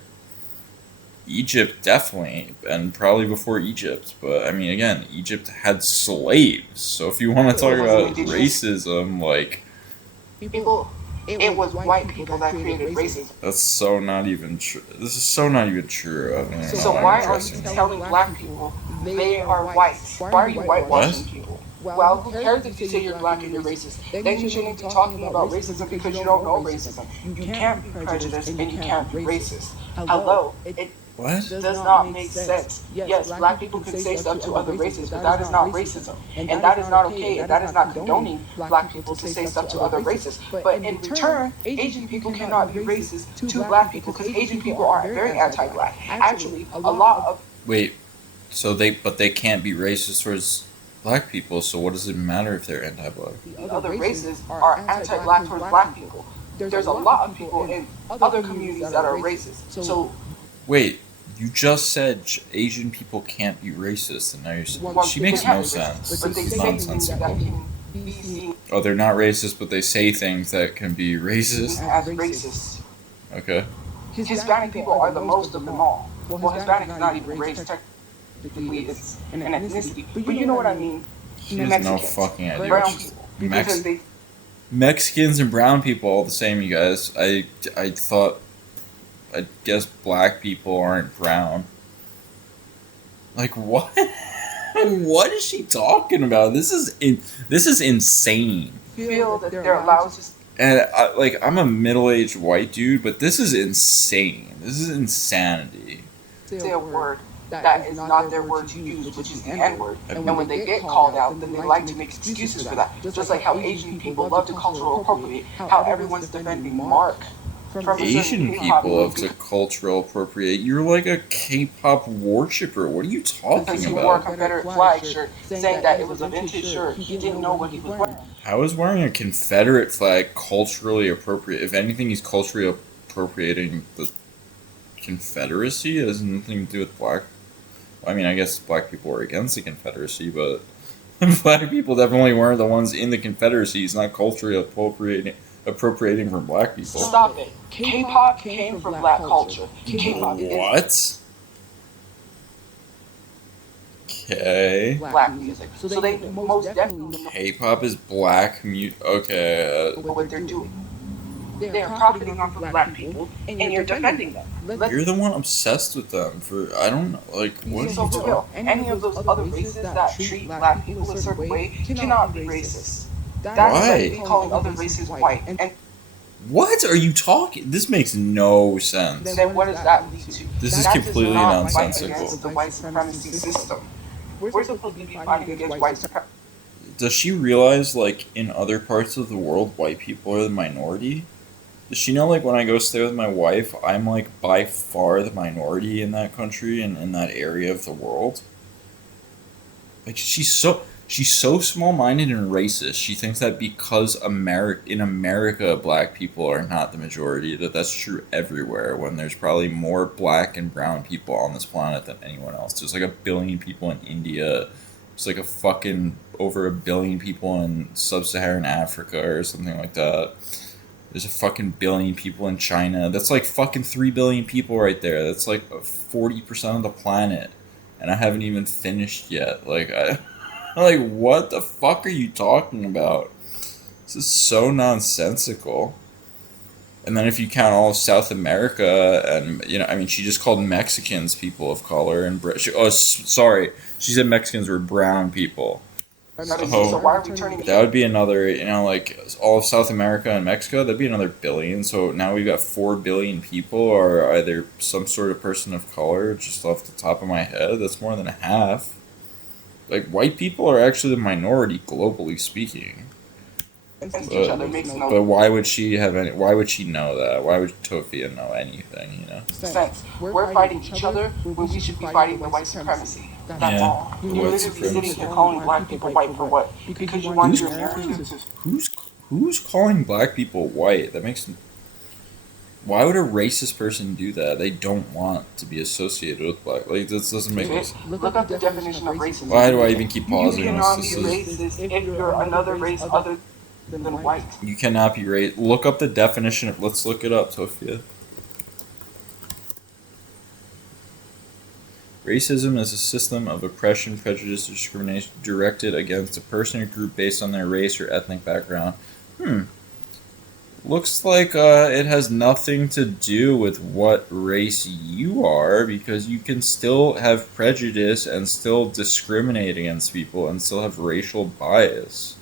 Egypt definitely, and probably before Egypt. But I mean, again, Egypt had slaves. So if you want to talk about racism, like people. It was white people that created racism. That's so not even true. This is so not even true. I mean, so why are you telling black people they are white? Why are you whitewashing people? Well, who cares if you say you're black and you're racist? Then you shouldn't be talking about racism because you don't know racism. You can't be prejudiced and you can't be racist. Hello? What? Does not make sense. Yes, black people can say stuff to other races, but that is not racism. And that is not okay, and that is not condoning black people to say stuff to other races. But in return, Asian people cannot be racist to black people because Asian people are very anti-black. Actually, a lot of... Wait, but they can't be racist towards black people, so what does it matter if they're anti-black? The other races are anti-black towards black people. There's a lot of people in other communities that are racist. So... Wait, you just said Asian people can't be racist, and now you're saying... She makes no sense. This is nonsensical. Oh, they're not racist, but they say things that can be racist? As racist. Okay. Hispanic people are the most of them all. Well, Hispanic is not even race, technically it's an ethnicity. But you know what I mean. She has no fucking idea. Brown people. Mexicans and brown people all the same, you guys. I guess black people aren't brown. Like, what? What is she talking about? This is insane. Feel that they're allowed to... And I'm a middle-aged white dude, but this is insane. This is insanity. Say a word that is not their word to use, which is the N-word. And when they get called out, then they like to make excuses for that. Just like how Asian people love to cultural appropriate, how everyone's defending Mark. Asian people love to cultural appropriate. You're like a K-pop worshipper. What are you talking because about? He wore a Confederate flag shirt, saying that it was a vintage shirt. He didn't know what he was wearing. How is wearing a Confederate flag culturally appropriate? If anything, he's culturally appropriating the Confederacy. It has nothing to do with black. I mean, I guess black people were against the Confederacy, but black people definitely weren't the ones in the Confederacy. He's not culturally appropriating from black people. Stop it. K-pop came from black culture. K-pop what? Okay. Black music. So they most definitely... K-pop is black music. Okay. What they're doing. They're profiting off of black people, and you're defending them. You're the one obsessed with them for, I don't know, like, what so for real, any of those other races that treat black people a certain way cannot be racist. That's like calling other races white. And what are you talking? This makes no sense. Then what does that lead to? This is completely nonsensical. The white supremacy system. We're supposed to be fighting against white supremacy. Does she realize, like, in other parts of the world, white people are the minority? Does she know, like, when I go stay with my wife, I'm, like, by far the minority in that country and in that area of the world? Like, she's so small-minded and racist. She thinks that because in America, black people are not the majority, that's true everywhere, when there's probably more black and brown people on this planet than anyone else. There's, like, 1 billion people in India. There's, like, over 1 billion people in sub-Saharan Africa or something like that. There's 1 billion people in China. That's like 3 billion people right there. That's like 40% of the planet. And I haven't even finished yet. Like, like, what the fuck are you talking about? This is so nonsensical. And then if you count all of South America, and, I mean, she just called Mexicans people of color. Sorry. She said Mexicans were brown people. So why are we turning? That would be another, like, all of South America and Mexico, that'd be another billion. So now we've got 4 billion people are either some sort of person of color, just off the top of my head. That's more than half. Like, white people are actually the minority, globally speaking. But why would she why would she know that? Why would Tophia know anything, Sense. We're fighting each other when we should be fighting the white supremacy. That's all. You're literally sitting here calling black people white for what? Because you want your narrative to... Who's calling black people white? Why would a racist person do that? They don't want to be associated with black. Like, this doesn't make sense. Look up the definition of racism. Why do I even keep pausing? You cannot be racist if you're another race other than white. You cannot be racist. Look up the definition. Let's look it up, Tophia. Racism is a system of oppression, prejudice, or discrimination directed against a person or group based on their race or ethnic background. Looks like it has nothing to do with what race you are, because you can still have prejudice and still discriminate against people and still have racial bias.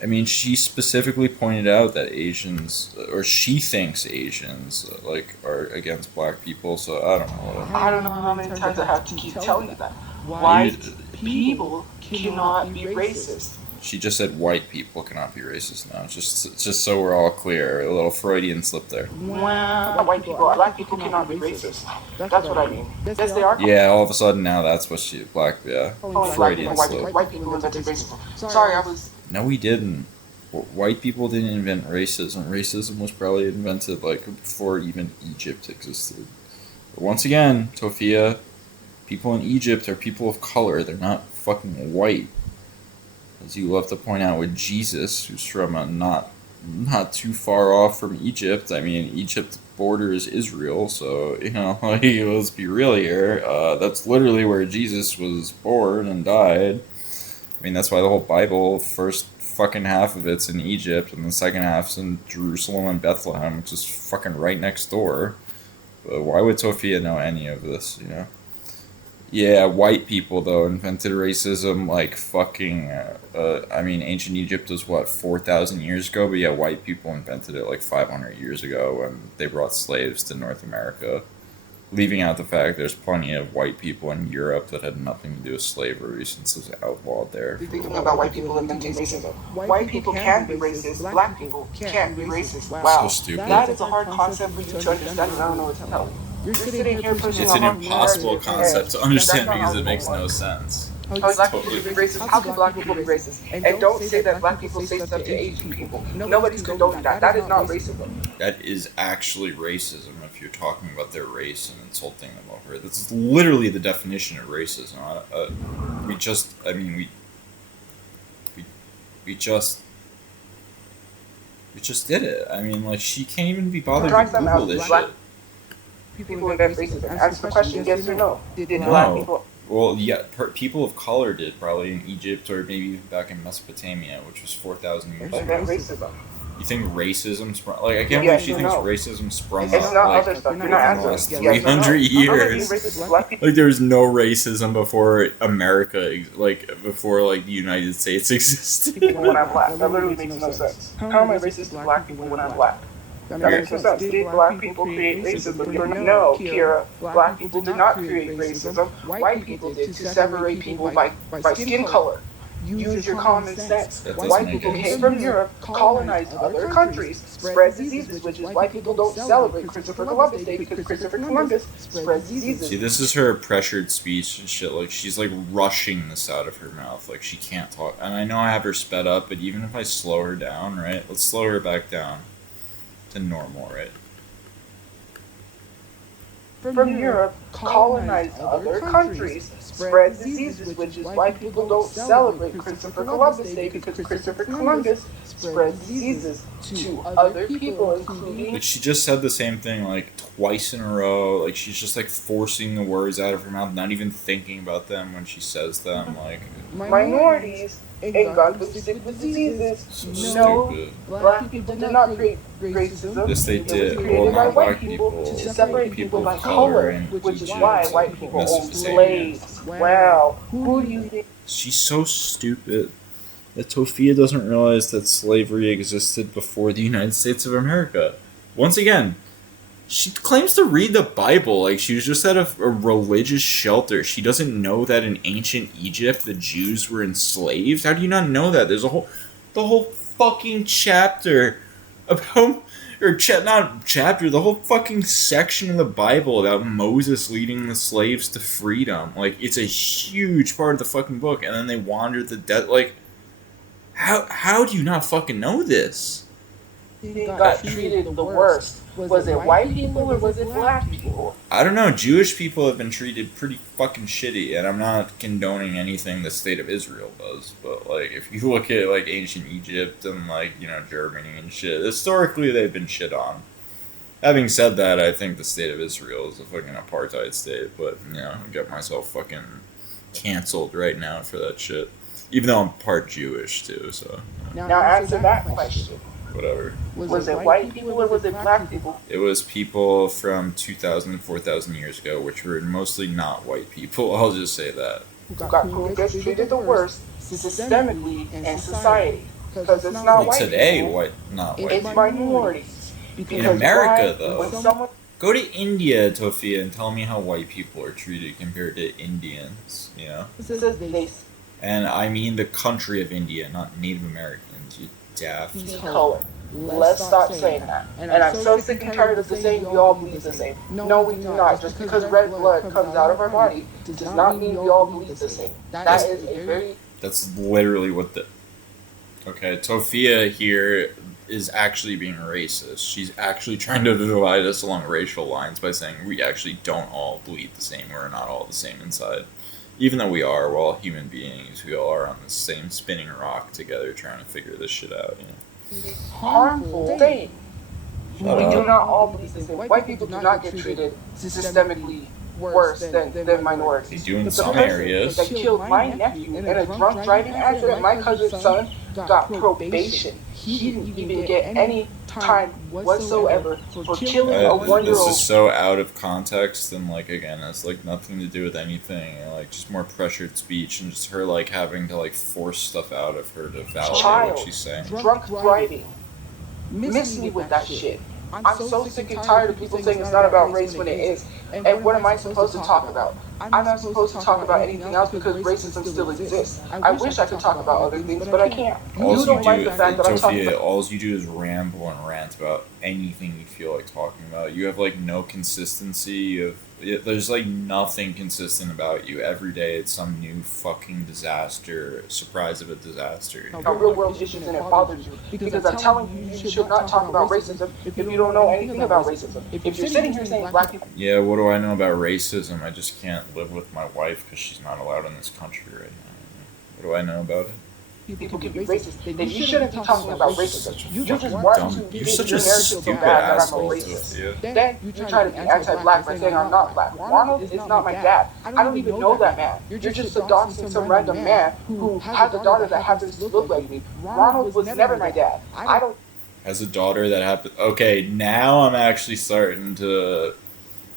I mean, she specifically pointed out that Asians, or she thinks Asians, like, are against black people, so I don't know. I don't know how many times I have to keep telling you that. White people cannot be racist. She just said white people cannot be racist now, just so we're all clear. A little Freudian slip there. Wow. White people, black people cannot be racist. That's what I mean. Yes, they are. Yeah, all of a sudden now that's what Freudian slip. White people invented racism. Sorry, I was... No, we didn't. White people didn't invent racism. Racism was probably invented, like, before even Egypt existed. But once again, Tophia, people in Egypt are people of color. They're not fucking white. As you love to point out with Jesus, who's from not too far off from Egypt. I mean, Egypt borders Israel, so, let's be real here. That's literally where Jesus was born and died. I mean, that's why the whole Bible, first fucking half of it's in Egypt, and the second half's in Jerusalem and Bethlehem, which is fucking right next door. But why would Tophia know any of this, Yeah, white people, though, invented racism, like, fucking, I mean, ancient Egypt was, 4,000 years ago? But yeah, white people invented it, like, 500 years ago when they brought slaves to North America. Leaving out the fact there's plenty of white people in Europe that had nothing to do with slavery since it was outlawed there. Thinking about white people inventing racism. White people can be racist, black people can't be racist. Wow, so stupid. That is a hard concept for you to understand, and I don't know what to tell you. You're sitting here pushing It's an impossible concept to understand because it makes no sense. Black people be racist. How can black people be racist? And don't say that black people say stuff to Asian people. Nobody's condoning that. That is not racism. That is actually racism if you're talking about their race and insulting them over it. That's literally the definition of racism. We just did it. I mean, like, she can't even be bothered to Google this shit. People invent racism. Answer the question, yes or no. Did black people... Well, yeah, people of color did, probably in Egypt or maybe even back in Mesopotamia, which was 4,000 years ago. Racism. You think racism sprung... Like, I can't believe she thinks racism sprung up, it's not like, other stuff. in the last 300 years. Like, there was no racism before America, like, before, like, the United States existed. When I'm black. That literally makes no sense. How am I racist to black people when I'm black? That makes no sense. Did black people create racism? No, Kira. Black people did not create racism. White people did, to separate people by skin color. Use your common sense. That doesn't White make people any came sense. from Europe, colonized other countries, spread diseases, which is why people don't celebrate Christopher Columbus Day, because Christopher Columbus spread diseases. See, this is her pressured speech and shit. Like, she's like rushing this out of her mouth. Like, she can't talk. And I know I have her sped up, but even if I slow her down, right? Let's slow her back down to normal, right? From Europe, colonized other countries, spread diseases, which is why people don't celebrate Christopher Columbus Day, because Christopher Columbus spread diseases to other people, including... Like, she just said the same thing, like, twice in a row. Like, she's just, like, forcing the words out of her mouth, not even thinking about them when she says them, like... Minorities and got sick with diseases. So No, stupid. black people did not create racism. Yes, they It was did. created Well, by not white black people people. to separate people by color, which is Egypt, why white people owned Mesopotamia. slaves. Wow. Who do you think? She's so stupid that Tophia doesn't realize that slavery existed before the United States of America. Once again, she claims to read the Bible like she was just at a religious shelter. She doesn't know that in ancient Egypt the Jews were enslaved. How do you not know that? There's the whole fucking chapter about, the whole fucking section of the Bible about Moses leading the slaves to freedom. Like, it's a huge part of the fucking book, and then they wandered the desert. Like, how do you not fucking know this? They got treated the worst. Was it white people or was it black people? I don't know. Jewish people have been treated pretty fucking shitty, and I'm not condoning anything the state of Israel does. But, like, if you look at, like, ancient Egypt and, like, you know, Germany and shit, historically they've been shit on. Having said that, I think the state of Israel is a fucking apartheid state, but, you know, I get myself fucking canceled right now for that shit. Even though I'm part Jewish, too, so... Now answer that question. Whatever. Was it white people or was it black people? It was people from 2,000 to 4,000 years ago, which were mostly not white people. I'll just say that. Who gets treated the worst systemically in society? Because it's not white Today, people. not white. It's minorities. In America, though. When someone... Go to India, Tophia, and tell me how white people are treated compared to Indians, you know? And I mean the country of India, not Native Americans, you daft. Color. Let's stop saying that. And I'm so sick and tired of the saying we all bleed the same. No, we do not. Just because red blood comes out of our body does not mean we all bleed the same. That is a very... That's literally what the... Okay, Tophia here is actually being racist. She's actually trying to divide us along racial lines by saying we actually don't all bleed the same. We're not all the same inside. Even though we are, we're all human beings. We all are on the same spinning rock together trying to figure this shit out, you know? Harmful thing. We do not all believe the same. White people do not get treated systemically worse than minorities. They do in But some the person areas. that killed my nephew in a drunk driving accident, my cousin's son, got probation. He didn't even get any time whatsoever for killing a This one-year-old. is so out of context, and, like, again, it's, like, nothing to do with anything, and, like, just more pressured speech, and just her, like, having to, like, force stuff out of her to validate what she's saying. Drunk driving. Miss me with that shit. I'm so sick and tired of people saying it's not about race when it is. And what am I supposed to talk about? I'm not supposed to talk about anything else because racism still exists. I wish I could talk about other things, but I can't. You don't like the fact that I'm talking about... All you do is ramble and rant about anything you feel like talking about. You have, like, no consistency. There's, like, nothing consistent about you. Every day it's some new fucking disaster, surprise of a disaster. real world issues and it bothers you. Because I'm telling you, you should not talk about racism if you don't know anything about racism. If you're sitting here saying black people... Yeah, what do I know about racism? I just can't live with my wife because she's not allowed in this country right now. What do I know about it? People can be racist. Then you shouldn't be talking about racism. You just want to You're make such your a narrative so stupid bad that I'm a asshole, racist. Tophia. Then you try to be anti-black by saying I'm not black. Ronald is not my dad. I don't even know that man. You're just doxing some random man who has a daughter that happens to look like me. Ronald was never my dad. I don't... Has a daughter that happened... Okay, now I'm actually starting to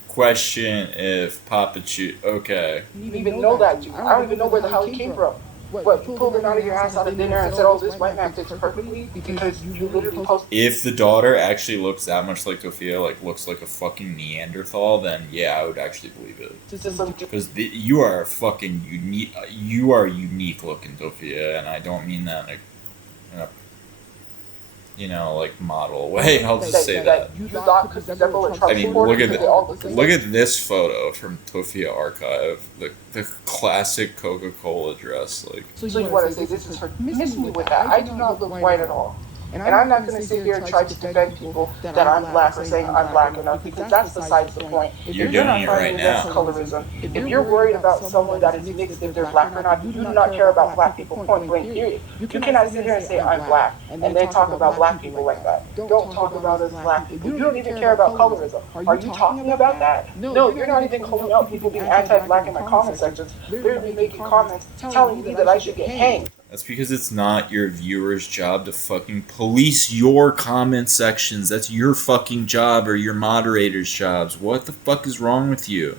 question if Papa Okay. You even know that dude. I don't even know where the hell he came from. What, you pulled it out of your ass out of dinner and said, oh, this white man fits perfectly? Because you literally posted... If the daughter actually looks that much like Tophia, like looks like a fucking Neanderthal, then yeah, I would actually believe it. Because you are fucking unique. You are unique looking, Tophia, and I don't mean that in a you know, like model way. I'll just say that. I mean, look at this photo from Tophia Archive, the classic Coca-Cola dress, like. So you want to say this is her? Miss me with that. I do not look white at all. And I'm not going to sit here and try to defend people that I'm black or saying I'm black enough, because that's besides the point. You're doing it right now. Colorism. If you're worried about someone that is mixed, if they're black or not, you do not care about black people, point blank, period. You cannot sit here and say I'm black and then talk about black people like that. Don't talk about us black people. You don't even care about colorism. Are you talking about that? No, you're not even calling out people being anti-black in my comment sections. They're making comments telling me that I should get hanged. That's because it's not your viewers' job to fucking police your comment sections. That's your fucking job or your moderator's jobs. What the fuck is wrong with you?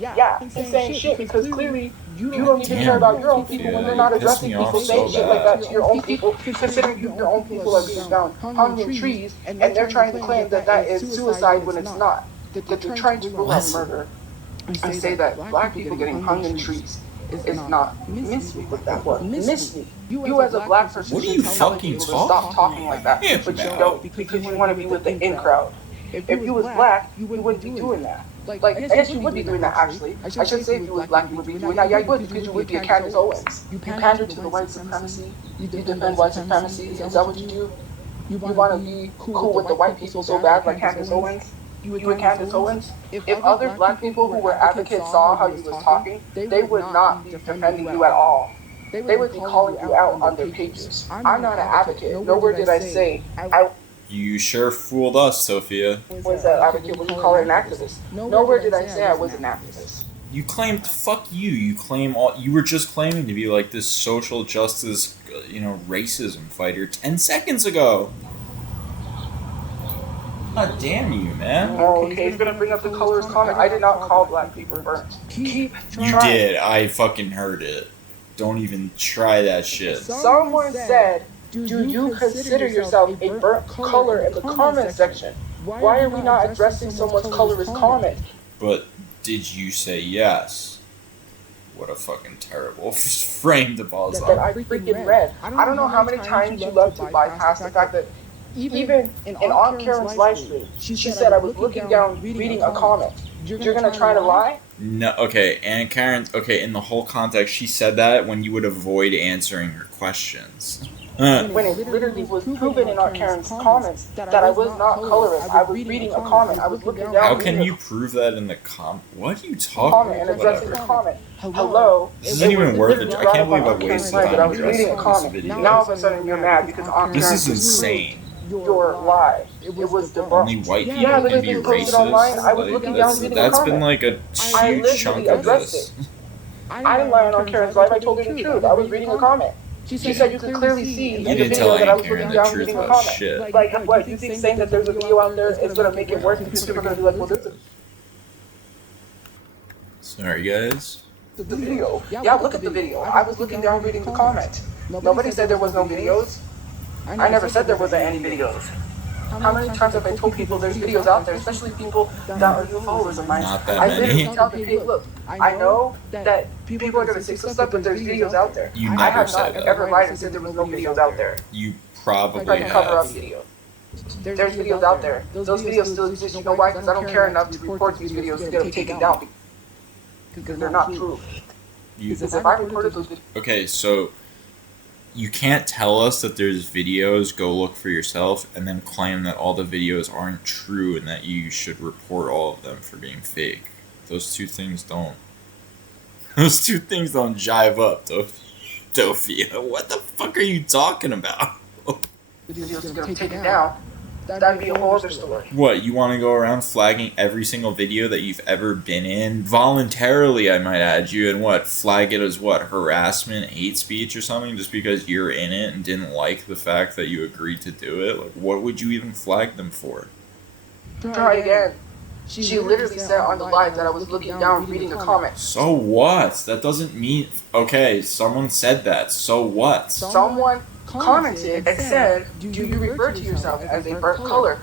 Yeah, I'm saying shit because clearly you don't even care about your own people when they're not addressing people saying shit like that to your own people, considering your own people are being found hung in trees, and they're trying to claim that that is suicide when it's not. That they're trying to rule out murder and say that black people getting hung in trees is not. Miss me with that word. Miss me. You as a black person, what are you fucking talking? Stop talking like that, but you don't because you want to be with the in crowd. If you was black, you wouldn't be doing that. Like, I guess you would be doing that, actually. I should say if you was black, you would be doing that. Yeah, you would, because you would be a Candace Owens. You pander to the white supremacy. You defend white supremacy. Is that what you do? You want to be cool with the white people so bad, like Candace Owens? You and Candace Owens? If other black people who were advocates saw how you was talking, they would not be defending you at all. They would be calling you out on their pages. I'm not an advocate. Nowhere did I say You sure fooled us, Tophia. Was an advocate when you call her an activist. Nowhere did I say I was an activist. You claimed, fuck you. You were just claiming to be like this social justice, racism fighter 10 seconds ago. God damn you, man. Oh, okay, he's gonna bring up the colorist comment. I did not call black people burnt. You did. I fucking heard it. Don't even try that shit. Someone said, do you consider yourself a burnt color in the comment section? Why are we not addressing someone's colorist comment? But did you say yes? What a fucking terrible frame to balls on. That I freaking read. I don't know how many times you love to bypass the fact that even in on Karen's live stream, she said I was looking down reading a comment. You're gonna try to lie? No, okay, and Karen, okay, in the whole context, she said that when you would avoid answering her questions. When it literally was proven in Karen's comments that I was not colorist. I was reading a comment. I was looking down. How can you prove that in the What are you talking about? And addressing the comment. Hello. This isn't even worth it. I can't believe I wasted time. I was reading a comment. Now all of a sudden you're mad because this is insane. Your lie. It was debunked. Only white people can be racist. Online. I was looking down reading that's a been like a huge chunk of this. I didn't lie on Karen's live. I told her the truth. I was reading a comment. She said you could clearly see in the video that I was looking down reading a comment. Shit. Like, what, you think saying that there's a video out there is going to make it worse because people are going to be like, well, there's a... Sorry, guys. The video. Yeah, look at the video. I was looking down reading the comment. Nobody said there was no videos. I never said there wasn't any videos. How many times have I told people there's videos out there, especially people that are new followers of mine? Not that I many. literally tell them, hey, look, I know that people are going to say some stuff, but there's videos out there. You I never have said not that. ever lied and said there was no videos out there. You probably Trying to cover up have. videos. There's videos out there. Those videos still exist. You know why? Because I don't care enough to report these videos to get them taken down. Because they're not true. Because if I reported those videos... Okay, so you can't tell us that there's videos, go look for yourself, and then claim that all the videos aren't true and that you should report all of them for being fake. Those two things don't jive up, Tophia. What the fuck are you talking about? Videos going to take it down. That'd be a whole other story. What, you want to go around flagging every single video that you've ever been in? Voluntarily, I might add you, and what, flag it as what, harassment, hate speech or something, just because you're in it and didn't like the fact that you agreed to do it? Like, what would you even flag them for? Try again. She literally said on the live that I was looking down reading the comments. So what? That doesn't mean... Okay, someone said that. So what? Someone commented and said, do you refer to yourself as a burnt color?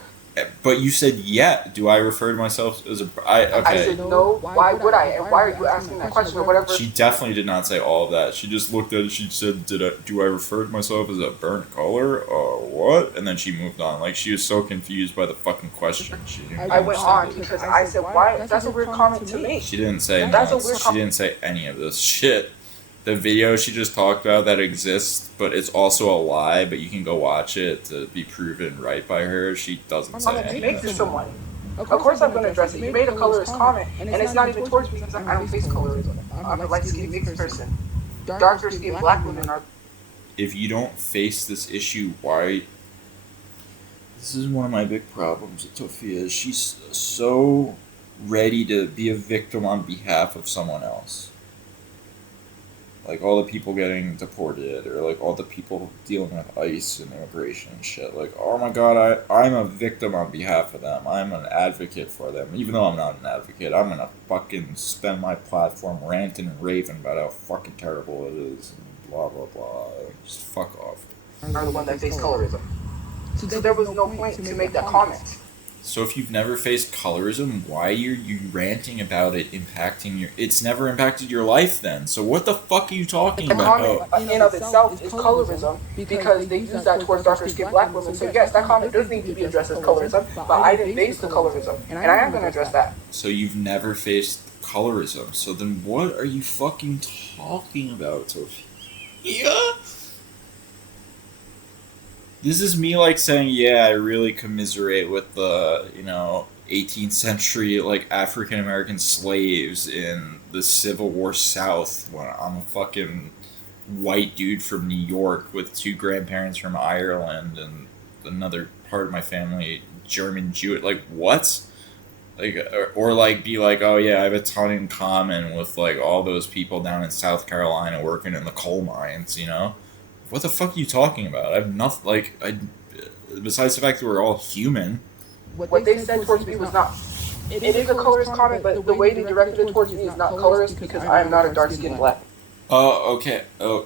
But you said, yeah. Do I refer to myself as a... Okay. I said, no. Why would I? And why are you asking that question or whatever? She definitely did not say all of that. She just looked at it. She said, do I refer to myself as a burnt color? What? And then she moved on. Like, she was so confused by the fucking question. She didn't I went on because I said, why? That's a weird comment to make. She didn't say She didn't say any of this shit. The video she just talked about that exists, but it's also a lie, but you can go watch it to be proven right by her. She doesn't say anything. Make this someone. Of course I'm going to address it. You made a colorist comment, and it's not even towards me because I don't face colorism. I'm a light-skinned mixed person. Darker-skinned black women are... If you don't face this issue, why... This is one of my big problems with Tophia. She's so ready to be a victim on behalf of someone else. Like, all the people getting deported, or, like, all the people dealing with ICE and immigration and shit. Like, oh my god, I'm a victim on behalf of them. I'm an advocate for them. Even though I'm not an advocate, I'm gonna fucking spend my platform ranting and raving about how fucking terrible it is. And blah, blah, blah. Just fuck off. Are the one that face colorism. So there was no point to make that comment. So if you've never faced colorism, why are you ranting about it impacting your... It's never impacted your life then. So what the fuck are you talking about? The comment in of itself is colorism because they use that towards darker-skinned black women. So yes, that comment does need to be addressed as colorism, but I didn't face the colorism, and I am going to address that. So you've never faced colorism. So then what are you fucking talking about, Tophia? This is me, like, saying, yeah, I really commiserate with the, 18th century, like, African-American slaves in the Civil War South when I'm a fucking white dude from New York with 2 grandparents from Ireland and another part of my family, German Jewish. Like, what? Like, or like, be like, oh, yeah, I have a ton in common with, like, all those people down in South Carolina working in the coal mines, What the fuck are you talking about? I have nothing, besides the fact that we're all human. What they said towards me was not, it is a colorist comment, but the way they directed it towards me is not colorist because I am not a dark-skinned black. Oh, okay. Oh.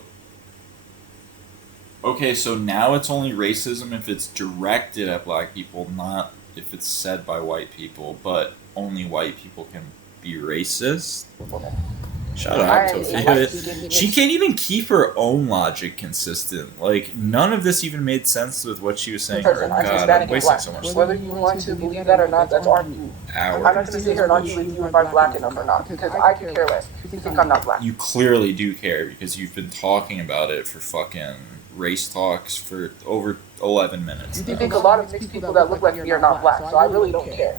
Okay, so now it's only racism if it's directed at black people, not if it's said by white people, but only white people can be racist? Shut up, Tophia. She can't even keep her own logic consistent. Like, none of this even made sense with what she was saying. God, I'm wasting so much time. Whether you want to believe that or not, that's on you. I'm not going to sit here and argue with you if I'm black enough or not, because I could care less. You think I'm not black. You clearly do care, because you've been talking about it for fucking race talks for over 11 minutes. You think a lot of mixed people that look like me are not black, so I really don't care.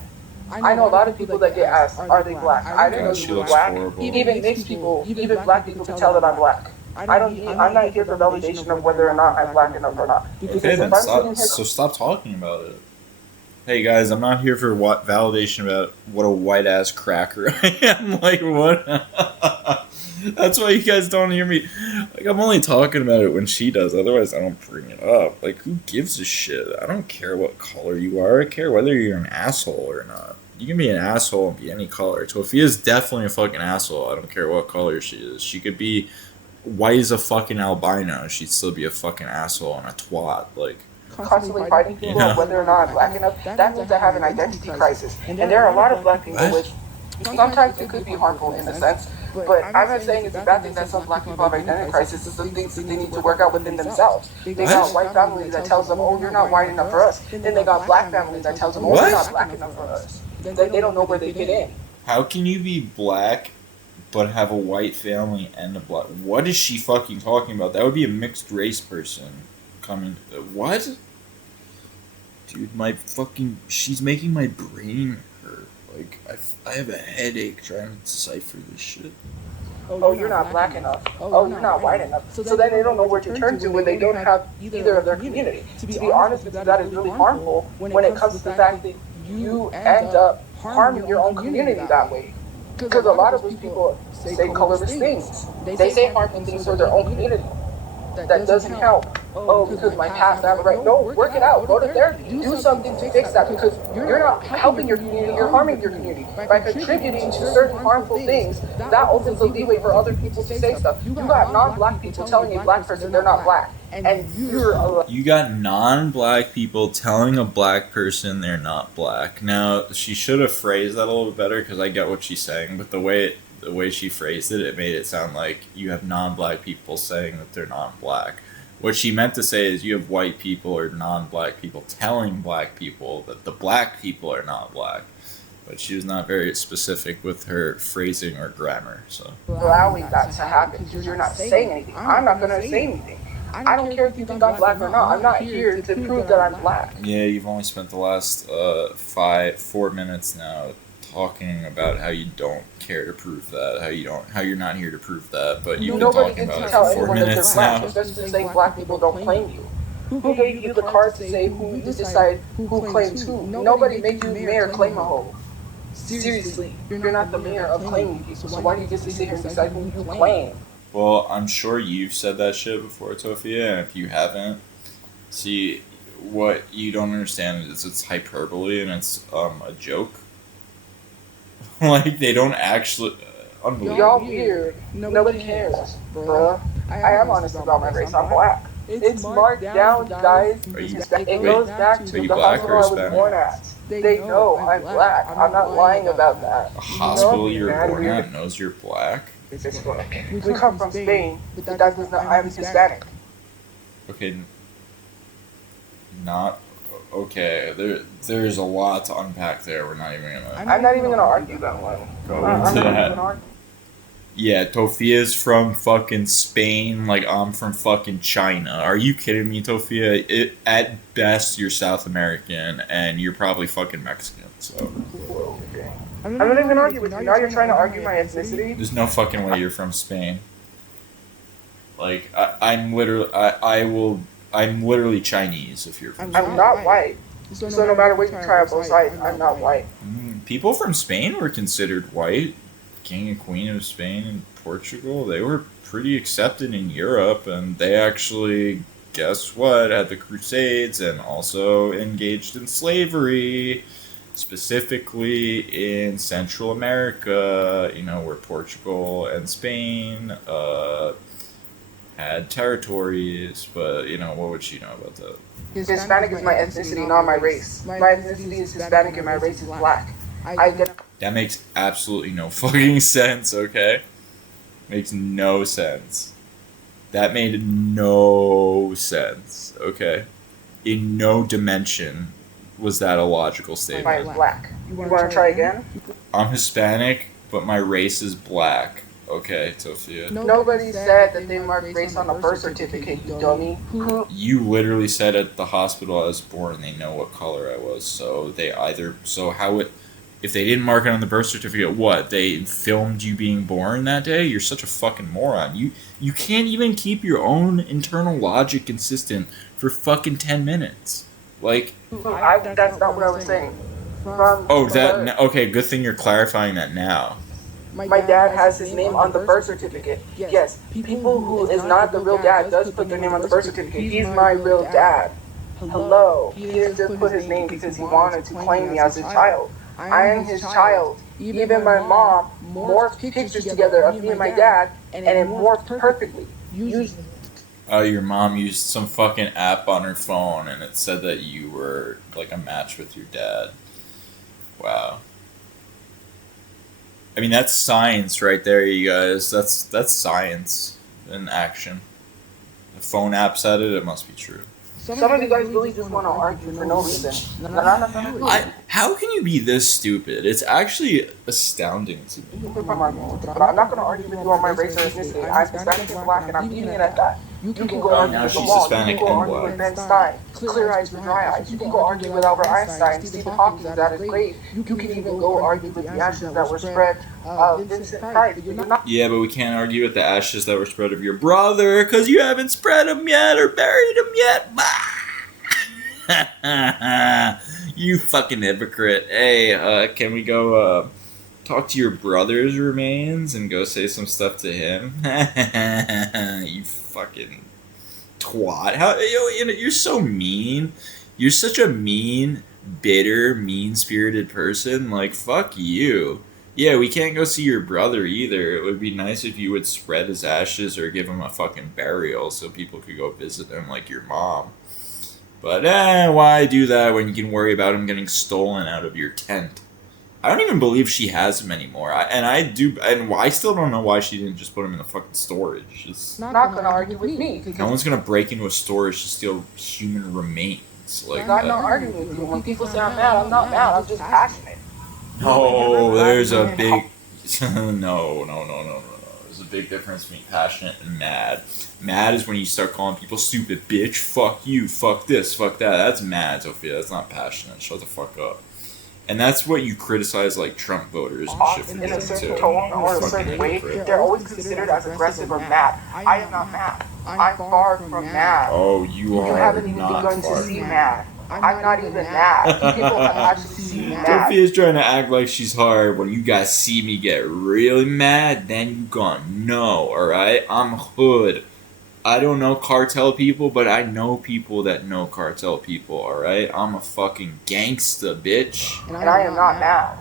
I know a lot of people that get asked, are they black? I didn't know you were black. Even mixed people, even black people can tell that I'm black. I'm not here for validation of whether or not I'm black enough or not. Okay, then stop talking about it. Hey guys, I'm not here for validation about what a white ass cracker I am. Like, what? That's why you guys don't hear me. Like, I'm only talking about it when she does. Otherwise, I don't bring it up. Like, who gives a shit? I don't care what color you are. I care whether you're an asshole or not. You can be an asshole and be any color. Tophia's definitely a fucking asshole. I don't care what color she is. She could be white as a fucking albino. She'd still be a fucking asshole and a twat. Like, constantly fighting people on whether or not I'm black enough, that means I have an identity crisis. And there are a lot of black people which sometimes it could be harmful in a sense, but I'm not saying it's a bad thing that some black people have identity crisis. It's some things that they need to work out within themselves. They got white families that tells them, oh, you're not white enough for us. Then they got black families that tells them, oh, you're not black enough for us. They don't know where they fit in. How can you be black but have a white family and a black... What is she fucking talking about? That would be a mixed race person coming... What? Dude, my fucking... She's making my brain hurt. Like, I have a headache trying to decipher this shit. Oh, you're not black enough. Oh, you're not white enough. So then they don't know where to turn to when they don't have either of their community. To be honest with you, that is really harmful when it comes to the fact that you end up harming your own community that way. Because a lot of those people say colorless things. They say harmful things for their own community. That doesn't help oh, because my past, I'm right. No, work it out. Go to therapy. Do something to fix that, because you're not helping your community, you're harming your community. By contributing to certain harmful things, that opens the leeway for other people to say stuff. You got non-black people telling a black person they're not black. And you got non-black people telling a black person they're not black. Now, she should have phrased that a little bit better, because I get what she's saying, but the way she phrased it, it made it sound like you have non-black people saying that they're not black. What she meant to say is you have white people or non-black people telling black people that the black people are not black. But she was not very specific with her phrasing or grammar, so. Allowing that to happen, because you're not saying anything. I'm not going to say anything. I don't care if you think I'm black or not. I'm not here to prove that I'm black. Yeah, you've only spent the last 4 minutes now talking about how you don't care to prove that, how you're not here to prove that, but you've been talking about it for 4 minutes now. Especially to say black people don't claim you. Who gave you the card to say who you decide who claims who? Nobody made you mayor claim a hoe. Seriously, you're not the mayor of claiming people, so why do you get to sit here and decide who you claim? Well, I'm sure you've said that shit before, Tophia, and if you haven't, see, what you don't understand is it's hyperbole and it's a joke. Like, they don't actually... unbelievable. Y'all weird. Nobody cares, bruh. I am honest about my race. I'm black. It's marked down, guys. It goes back to the hospital I was born at. They know I'm black. I'm not lying about that. A hospital you were born at knows you're black? We come from Spain, but that does not. I'm Hispanic. Okay. Not... Okay, there's a lot to unpack there. We're not even gonna... I'm not even gonna argue that one. Go into that. Yeah, Tophia's from fucking Spain, like I'm from fucking China. Are you kidding me, Tophia? At best, you're South American, and you're probably fucking Mexican, so... I'm not even gonna argue with you. Now you're trying to argue my ethnicity? There's no fucking way you're from Spain. Like, I'm literally Chinese if you're from Spain. I'm not white. So no matter what you try on both sides, I'm not white. People from Spain were considered white. King and Queen of Spain and Portugal, they were pretty accepted in Europe, and they actually, guess what, had the Crusades and also engaged in slavery, specifically in Central America, where Portugal and Spain had territories, but, what would she know about that? Hispanic is my ethnicity, not my race. My ethnicity is Hispanic and my race is black. That makes absolutely no fucking sense, okay? Makes no sense. That made no sense, okay? In no dimension was that a logical statement. I'm black. You want to try again? I'm Hispanic, but my race is black. Okay, Tophia. Nobody said that they marked race on a birth certificate, you dummy. You literally said at the hospital I was born they know what color I was, so if they didn't mark it on the birth certificate, what? They filmed you being born that day? You're such a fucking moron. You can't even keep your own internal logic consistent for fucking 10 minutes. Like... that's not what I was saying. Okay, good thing you're clarifying that now. My dad has his name on the birth certificate. Yes, people who is not the real dad does put their name on the birth certificate. He's my real dad. Hello. He didn't just put his name because he wanted to claim me as his child. I am his child. Even my mom morphed pictures together of me and my dad, and it morphed perfectly. Oh, your mom used some fucking app on her phone, and it said that you were, like, a match with your dad. Wow. I mean, that's science right there, you guys. That's science in action. The phone app said it must be true. Some of you guys really just want to argue for no reason. How can you be this stupid? It's actually astounding to me. But I'm not going to argue with you on my race or ethnicity. I'm Hispanic and black, and I'm leaving it at that. You can go argue with the law. You can go argue with Ben Stein, Clear Eyes for Dry Eyes. You can go argue with Albert Einstein, Stephen Hawking at his grave. You can even go argue with the ashes that were spread of Vincent Price. Yeah, but we can't argue with the ashes that were spread of your brother, because you haven't spread them yet or buried him yet. You fucking hypocrite. Hey, can we go talk to your brother's remains and go say some stuff to him? You fucking twat. You're so mean. You're such a mean, bitter, mean-spirited person. Like, fuck you. Yeah, we can't go see your brother either. It would be nice if you would spread his ashes or give him a fucking burial so people could go visit him like your mom. But, why do that when you can worry about him getting stolen out of your tent? I don't even believe she has him anymore. I still don't know why she didn't just put him in the fucking storage. It's not gonna argue with me. No one's gonna break into a storage to steal human remains. Like, I'm not arguing with you. When people say I'm mad, I'm not mad. I'm just passionate. No, there's a big... No. There's a big difference between passionate and mad. Mad is when you start calling people stupid, bitch, fuck you, fuck this, fuck that. That's mad, Tophia. That's not passionate. Shut the fuck up. And that's what you criticize, like, Trump voters and shit for in a doing, certain too. tone or a certain way, they're always considered as aggressive or mad. I am not mad. I'm far from mad. Oh, you are You haven't even not begun to far see from mad. I'm not even mad. People have actually seen me mad. Tophia's trying to act like she's hard. When you guys see me get really mad, then you gonna know, alright? I'm hood. I don't know cartel people, but I know people that know cartel people, alright? I'm a fucking gangsta, bitch. And I am not mad.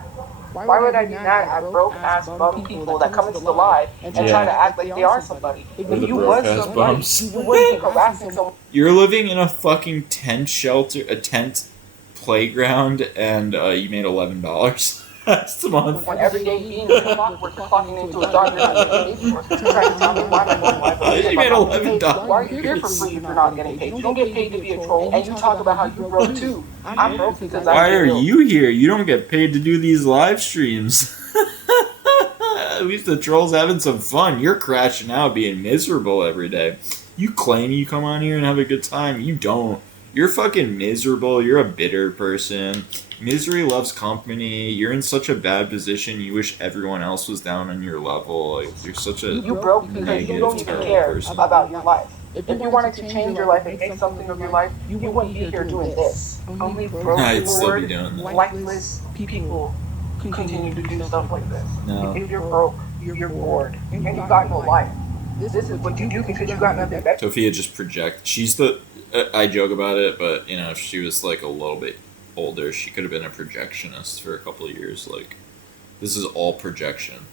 Why would I be mad at broke-ass bum people that come into the live and try to act like they are somebody? If you was somebody, you wouldn't be harassing someone. You're living in a fucking tent shelter, a tent playground, and you made $11 last month. When every day being a clock, we're clocking into a doctor and getting paid for, trying to tell me why I'm going live. You made $11. Why are you here for free if you're not getting paid? You don't get paid to be a troll, and you talk about how you broke too. I'm broke because Why are you here? You don't get paid to do these live streams. At least the troll's having some fun. You're crashing out, being miserable every day. You claim you come on here and have a good time. You don't. You're fucking miserable. You're a bitter person. Misery loves company. You're in such a bad position. You wish everyone else was down on your level. Like, you're such a you broke because you don't even care person. about your life. If you wanted to change your life and make something of your life, you wouldn't be here doing this. Only broke, I'd still be doing that. lifeless people continue to do stuff like this. No. If you're broke, you're bored, and you got no life. This is what you do because you got nothing better. Tophia just projects. She's the... I joke about it, but, you know, if she was, like, a little bit older, she could have been a projectionist for a couple of years. Like, this is all projection.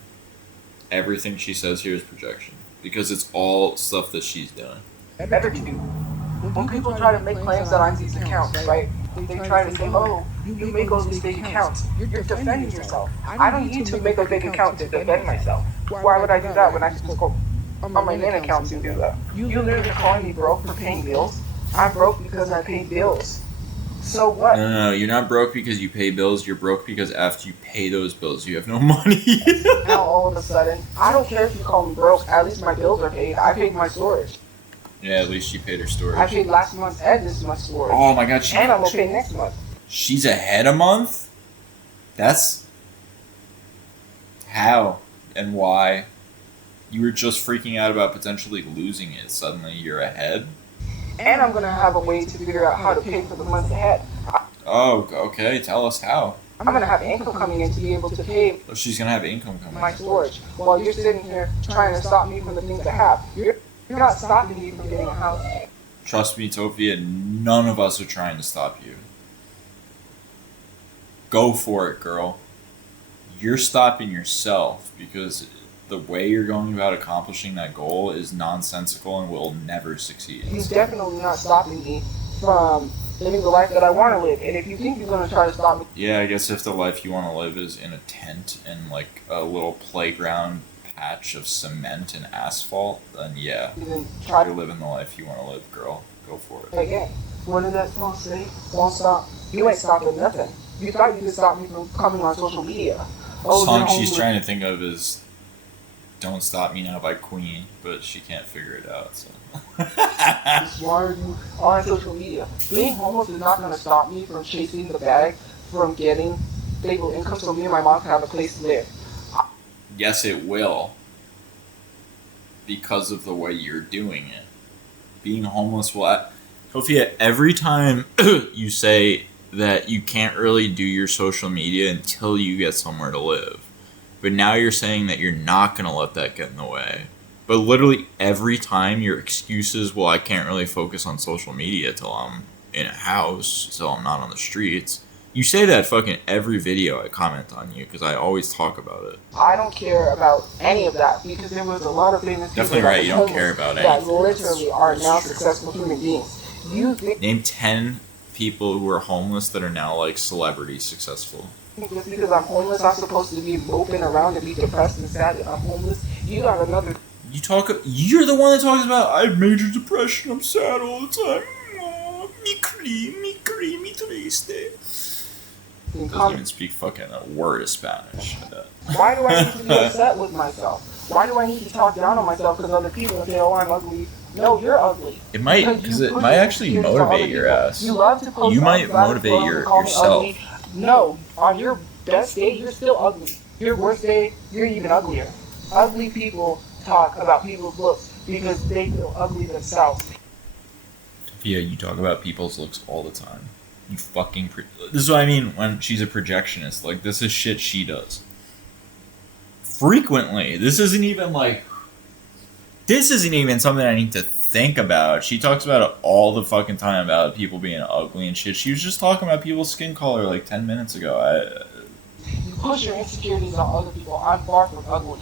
Everything she says here is projection. Because it's all stuff that she's doing. Better to do. When people try to make claims that on these accounts, right? They try to say, oh, you make all these fake accounts. You're defending yourself. I don't need to make a fake account to defend myself. Why would I do that when I can just go on my main account to do that? You literally calling me broke for paying bills? I'm broke because I pay bills. So what? No, you're not broke because you pay bills. You're broke because after you pay those bills, you have no money. Now all of a sudden, I don't care if you call me broke. At least my bills are paid. I paid my storage. Yeah, at least she paid her storage. I paid last month and this month's storage. Oh my god, and I'm gonna pay next month. She's ahead a month? That's... How? And why? You were just freaking out about potentially losing it. Suddenly you're ahead? And I'm gonna have a way to figure out how to pay for the months ahead. Oh, okay. Tell us how. I'm gonna have income coming in to be able to pay Oh, she's gonna have income coming my storage. While you're sitting here trying to stop me from the things I have. You're not stopping me from getting a house. Trust me, Tophia, none of us are trying to stop you. Go for it, girl. You're stopping yourself because the way you're going about accomplishing that goal is nonsensical and will never succeed. You're definitely not stopping me from living the life that I want to live. And if you think you're going to try to stop me... Yeah, I guess if the life you want to live is in a tent and like a little playground patch of cement and asphalt, then yeah. You're living the life you want to live, girl. Go for it. Again, what did that song say? Won't stop. You ain't stopping nothing. You thought you could stop me from coming on social media. The song she's trying to think of is Don't Stop Me Now by Queen, but she can't figure it out, so. Why are you on social media? Being homeless is not going to stop me from chasing the bag, from getting stable income so me and my mom can have a place to live. Yes, it will. Because of the way you're doing it. Being homeless will... Tophia, every time you say that you can't really do your social media until you get somewhere to live. But now you're saying that you're not going to let that get in the way. But literally every time your excuse is, well, I can't really focus on social media till I'm in a house, till I'm not on the streets. You say that fucking every video I comment on you because I always talk about it. I don't care about any of that because there was a lot of famous people Definitely right, you don't care about that anything. literally are now successful human beings. You think Name 10 people who are homeless that are now like celebrity successful. just because I'm homeless, I'm supposed to be moping around and be depressed and sad that I'm homeless? You got another. You're the one that talks about, I have major depression, I'm sad all the time. Oh, mi triste. Doesn't even speak fucking a word of Spanish. Why do I need to be upset with myself? Why do I need to talk down on myself because other people say, oh, I'm ugly? No, you're ugly. It might, because it might actually motivate your ass. You love to post. You might motivate yourself. No, on your best day, you're still ugly. Your worst day, you're even uglier. Ugly people talk about people's looks because they feel ugly themselves. Yeah, you talk about people's looks all the time. You fucking... This is what I mean when she's a projectionist. Like, this is shit she does. Frequently. This isn't even something I need to think about. She talks about it all the fucking time about people being ugly and shit. She was just talking about people's skin color like 10 minutes ago. You push your insecurities on other people. I'm far from ugly.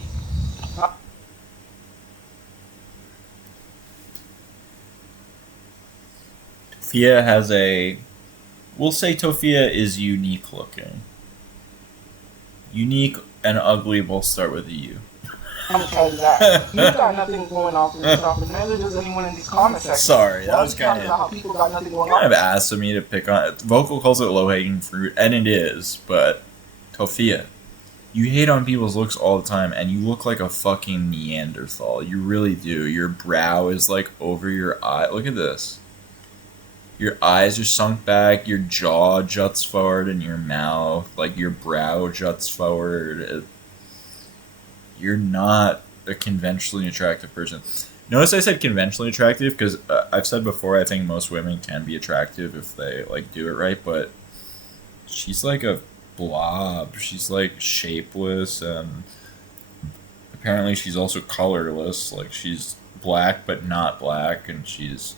Tophia has a... We'll say Tophia is unique looking. Unique and ugly both start with a U. I'm gonna tell you that. You got nothing going on for yourself, and neither does anyone in these comment sections. Sorry, that was kind how people got nothing going on. Kind of asked of me to pick on... Vocal calls it low-hanging fruit, and it is, but... Tophia, you hate on people's looks all the time, and you look like a fucking Neanderthal. You really do. Your brow is, like, over your eye. Look at this. Your eyes are sunk back, your jaw juts forward in your mouth, like your brow juts forward. You're not a conventionally attractive person. Notice I said conventionally attractive because I've said before I think most women can be attractive if they like do it right, but she's like a blob. She's like shapeless and apparently she's also colorless. Like she's black but not black and she's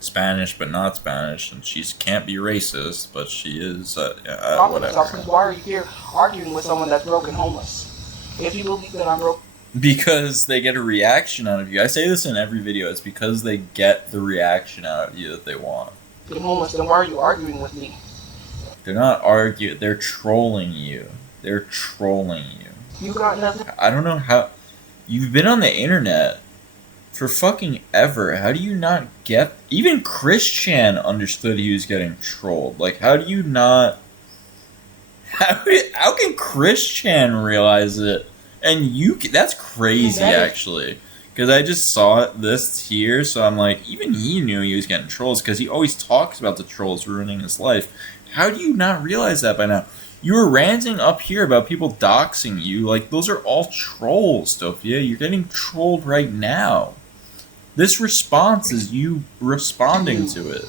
Spanish but not Spanish, and she can't be racist, but she is, whatever. Why are you here arguing with someone that's broke and homeless? If you believe that I'm broke... Because they get a reaction out of you. I say this in every video, it's because they get the reaction out of you that they want. I'm homeless, then why are you arguing with me? They're not arguing, they're trolling you. They're trolling you. You got nothing... I don't know how... You've been on the internet for fucking ever. How do you not get... Even Chris Chan understood he was getting trolled. Like, how do you not... How can Chris Chan realize it? And you... That's crazy, actually. Because I just saw this here, so I'm like, even he knew he was getting trolls, because he always talks about the trolls ruining his life. How do you not realize that by now? You were ranting up here about people doxing you. Like, those are all trolls, Tophia. You're getting trolled right now. This response is you responding to it.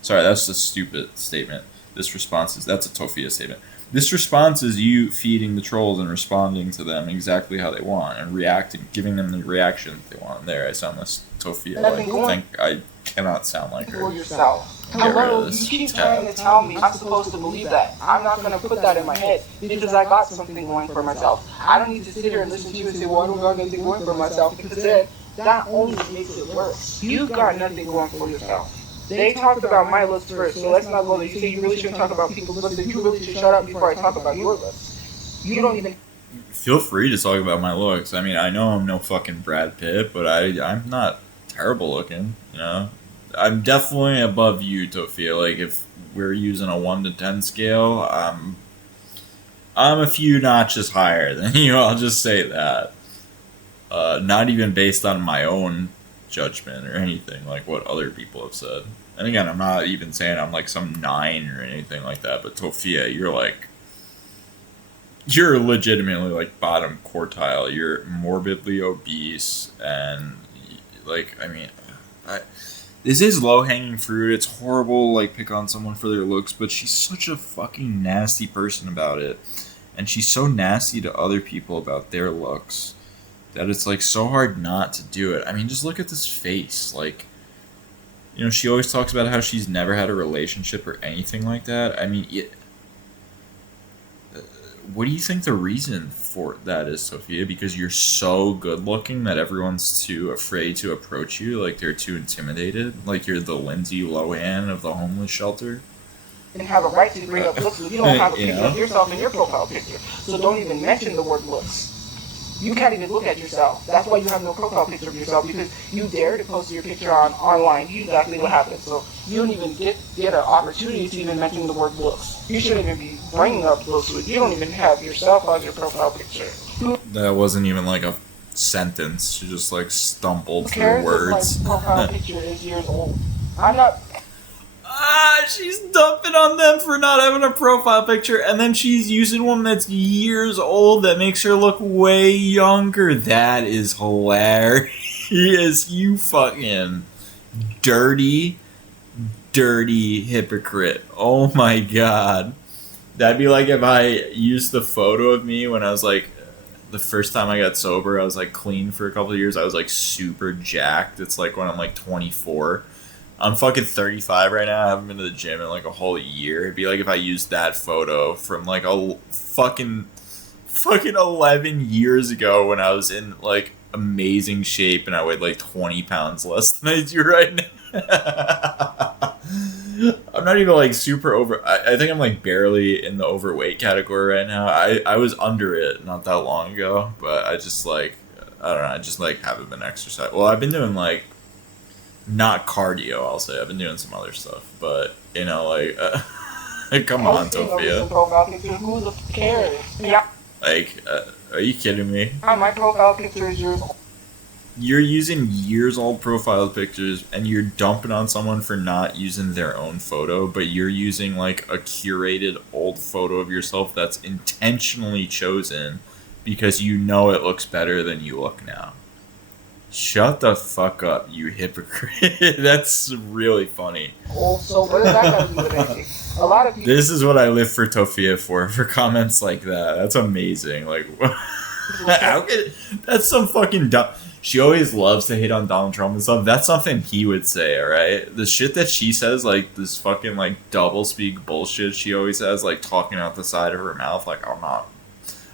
Sorry, that's a stupid statement. This response is... That's a Tophia statement. This response is you feeding the trolls and responding to them exactly how they want and reacting, giving them the reaction that they want. There, I sound like Tophia. I cannot sound like her. For yourself. Hello, you keep trying to tell me I'm supposed to believe that. I'm not going to put that in my head because I got something going for myself. I don't need to sit here and listen to you and say, well, I don't got nothing going for myself, because then that only makes it worse. You got nothing going for yourself. They talked about my looks first, so let's not go there. You say you really shouldn't talk about people's looks, and you really should shut up before I talk about your looks. You don't even... Feel free to talk about my looks. I mean, I know I'm no fucking Brad Pitt, but I'm not terrible looking, you know? I'm definitely above you, Tophia. Like, if we're using a 1 to 10 scale, I'm a few notches higher than you, I'll just say that. Not even based on my own judgment or anything, like what other people have said. And again, I'm not even saying I'm like some 9 or anything like that, but Tophia, you're legitimately like bottom quartile. You're morbidly obese, and like, I mean, this is low-hanging fruit. It's horrible, like, pick on someone for their looks, but she's such a fucking nasty person about it. And she's so nasty to other people about their looks. that it's like so hard not to do it. I mean, just look at this face. Like, you know, she always talks about how she's never had a relationship or anything like that. I mean, what do you think the reason for that is, Tophia? Because you're so good looking that everyone's too afraid to approach you, like they're too intimidated, like you're the Lindsay Lohan of the homeless shelter. And have a right to bring up looks, but you don't have a picture of yourself in your profile picture. So don't even mention the word looks. You can't even look at yourself. That's why you have no profile picture of yourself, because you dare to post your picture online. You exactly what happened. So you don't even get an opportunity to even mention the word looks. You shouldn't even be bringing up looks. You don't even have yourself as your profile picture. That wasn't even like a sentence. She just like stumbled through words. My profile picture is years old. I'm not. She's dumping on them for not having a profile picture, and then she's using one that's years old that makes her look way younger. That is hilarious. You fucking dirty hypocrite. Oh my god. That'd be like if I used the photo of me when I was like, the first time I got sober, I was like clean for a couple of years. I was like super jacked. It's like when I'm like 24. I'm fucking 35 right now. I haven't been to the gym in like a whole year. It'd be like if I used that photo from like a fucking 11 years ago when I was in like amazing shape and I weighed like 20 pounds less than I do right now. I'm not even like super over. I think I'm like barely in the overweight category right now. I was under it not that long ago, but I just like, I don't know. I just like haven't been exercising. Well, I've been doing like, not cardio, I'll say. I've been doing some other stuff, but you know, like, come on, Tophia. Who cares? Yeah. Like, are you kidding me? My profile picture is yours. You're using years old profile pictures, and you're dumping on someone for not using their own photo, but you're using like a curated old photo of yourself that's intentionally chosen because you know it looks better than you look now. Shut the fuck up, you hypocrite. That's really funny. So what does that got to do with anything? A lot of people. This is what I live for Tophia for comments like that. That's amazing. Like, how could, that's some fucking dumb. She always loves to hate on Donald Trump and stuff. That's something he would say, alright? The shit that she says, like, this fucking, like, double-speak bullshit she always has, like, talking out the side of her mouth, like,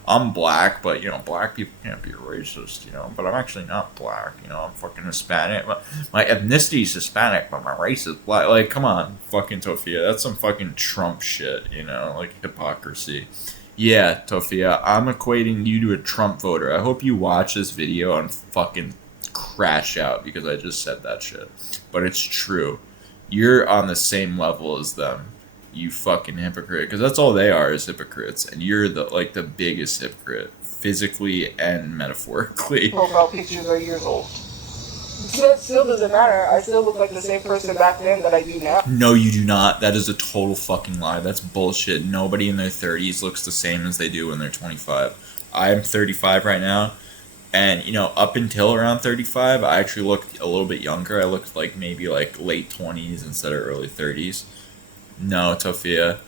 I'm black, but, you know, black people can't be racist, you know, but I'm actually not black, you know, I'm fucking Hispanic. My ethnicity is Hispanic, but my race is black. Like, come on, fucking Tophia. That's some fucking Trump shit, you know, like hypocrisy. Yeah, Tophia, I'm equating you to a Trump voter. I hope you watch this video and fucking crash out because I just said that shit. But it's true. You're on the same level as them. You fucking hypocrite, because that's all they are is hypocrites, and you're the biggest hypocrite, physically and metaphorically. Profile pictures are years old. That still doesn't matter. I still look like the same person back then that I do now. No, you do not. That is a total fucking lie. That's bullshit. Nobody in their 30s looks the same as they do when they're 25. I'm 35 right now, and you know, up until around 35, I actually looked a little bit younger. I looked like maybe like late 20s instead of early 30s. No, Tophia.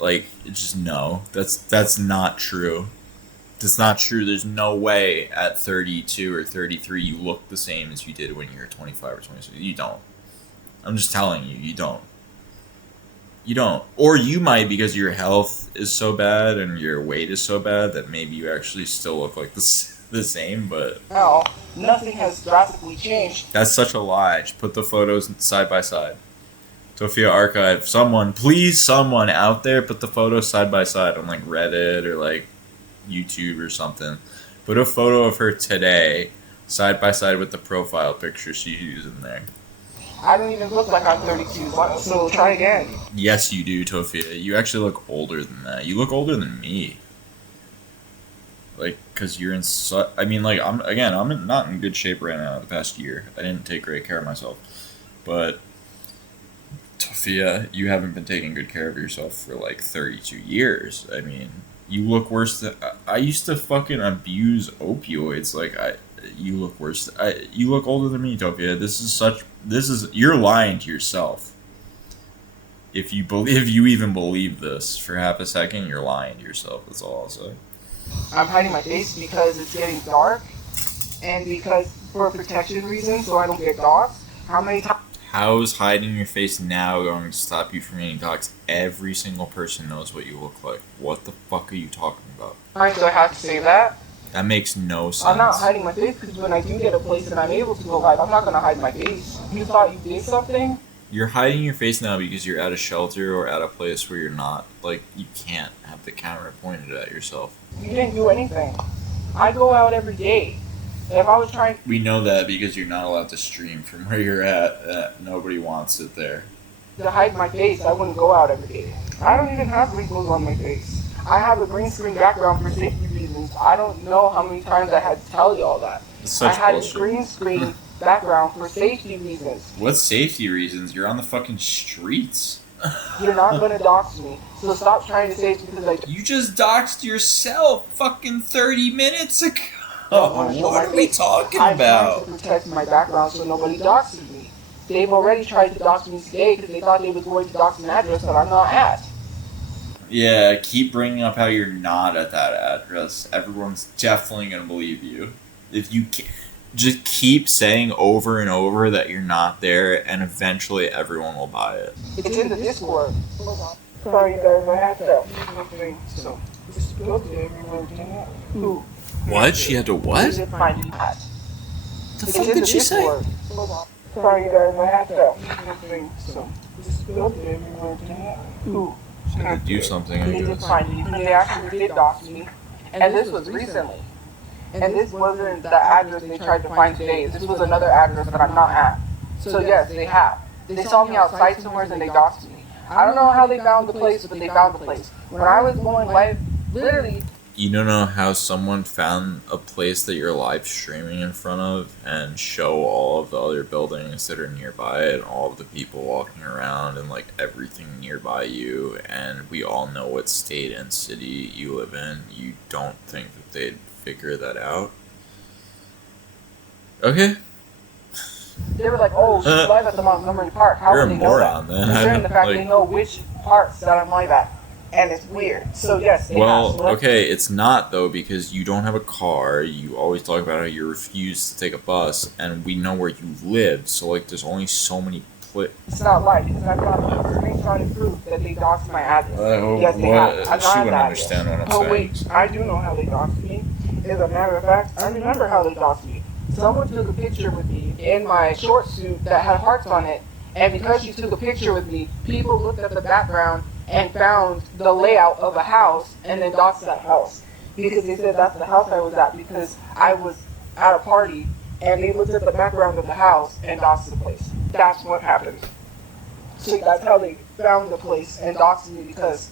Like, just no. That's not true. That's not true. There's no way at 32 or 33 you look the same as you did when you were 25 or 26. You don't. I'm just telling you, you don't. You don't. Or you might because your health is so bad and your weight is so bad that maybe you actually still look like the same, but... No, nothing has drastically changed. That's such a lie. Just put the photos side by side. Tophia Archive, someone out there, put the photos side by side on like Reddit or like YouTube or something. Put a photo of her today side by side with the profile picture she's using there. I don't even look like I'm 32, so try again. Yes, you do, Tophia. You actually look older than that. You look older than me. Like, because you're in I mean, like, I'm not in good shape right now the past year. I didn't take great care of myself. But... Tophia, you haven't been taking good care of yourself for like 32 years. I mean, you look worse than... I used to fucking abuse opioids. Like, you look worse. You look older than me, Tophia. You're lying to yourself. If you even believe this for half a second, you're lying to yourself. That's all I'll say. I'm hiding my face because it's getting dark, and because for protection reasons, so I don't get doxxed. How many times? How is hiding your face now going to stop you from getting doxxed? Every single person knows what you look like. What the fuck are you talking about? Alright, so I have to say that? That makes no sense. I'm not hiding my face because when I do get a place and I'm able to go live, I'm not gonna hide my face. You thought you did something? You're hiding your face now because you're at a shelter or at a place where you're not. Like, you can't have the camera pointed at yourself. You didn't do anything. I go out every day. If I was trying We know that because you're not allowed to stream from where you're at. Nobody wants it there. to hide my face, I wouldn't go out every day. I don't even have wrinkles on my face. I have a green screen background for safety reasons. I don't know how many times I had to tell you all that. I had bullshit. a green screen background for safety reasons. What safety reasons? You're on the fucking streets. You're not gonna dox me, so stop trying to say it's because I You just doxed yourself fucking 30 minutes ago. don't wanna show my What are we face. talking I'm about? trying to protect my background so nobody doxes me. They've already tried to dox me today because they thought they were going to dox an address that I'm not at. Yeah, keep bringing up how you're not at that address. Everyone's definitely gonna believe you. If you just keep saying over and over that you're not there, and eventually everyone will buy it. It's in the Discord. Sorry guys, I have to. So, it's supposed to be everywhere. Who? What? She had to what? Did find that. The It's fuck in the did she say? Discord. Sorry guys, I have to. So, it's supposed to be everywhere. Who? She had to do something, I They did guess. find me. They actually did dox me. And this was recently. And this wasn't the address they tried to find today. This was another address that I'm not at. So yes, they have. They saw me outside somewhere and they doxed me. I don't know how they found the place, but they found the place. When I was going live, literally, You don't know how someone found a place that you're live streaming in front of and show all of the other buildings that are nearby and all of the people walking around and like everything nearby you, and we all know what state and city you live in. You don't think that they'd figure that out? Okay. they were like, oh, she's live at the Montgomery Park. How You're would a they know that? moron, then. Considering the fact Like- they know which parts that I'm live at. And it's weird. So yes, they have. Well, So let's- okay, it's not though because you don't have a car. You always talk about how you refuse to take a bus, and we know where you live. So like, there's only so many It's not live because I've got screenshotted proof that they doxed my address. Yes, they have. I'm She not wouldn't that understand what I'm Oh saying. wait, I do know how they doxed me. As a matter of fact, I remember how they doxed me. Someone took a picture with me in my short suit that had hearts on it, and because she took a picture with me, people looked at the background and found the layout of a house and then doxed that house. Because they said that's the house I was at because I was at a party and they looked at the background of the house and doxed the place. That's what happened. So that's how they found the place and doxed me because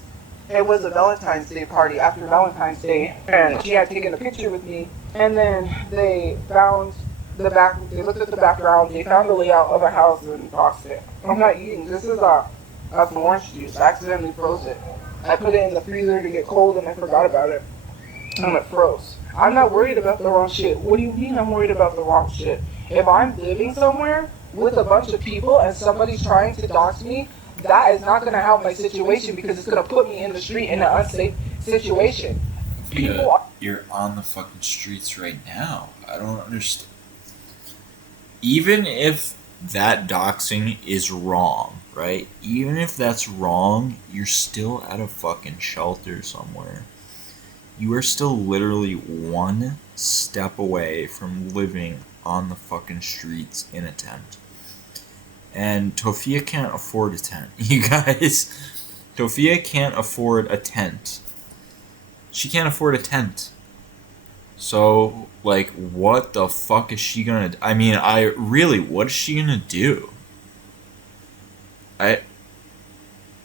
it was a Valentine's Day party after Valentine's Day, and she had taken a picture with me, and then they found the back, they looked at the background, they found the layout of a house and doxed it. I'm not eating, this is some orange juice, I accidentally froze it. I put it in the freezer to get cold and I forgot about it, and it froze. I'm not worried about the wrong shit. What do you mean I'm worried about the wrong shit? If I'm living somewhere with a bunch of people and somebody's trying to dox me, that is not going to help my situation because it's going to put me in the street in an unsafe situation. People You're on the fucking streets right now. I don't understand. Even if that doxing is wrong, right? Even if that's wrong, you're still at a fucking shelter somewhere. You are still literally one step away from living on the fucking streets in a tent. And Tophia can't afford a tent. You guys, Tophia can't afford a tent. She can't afford a tent. So, like, what the fuck is she gonna do? I mean, what is she gonna do?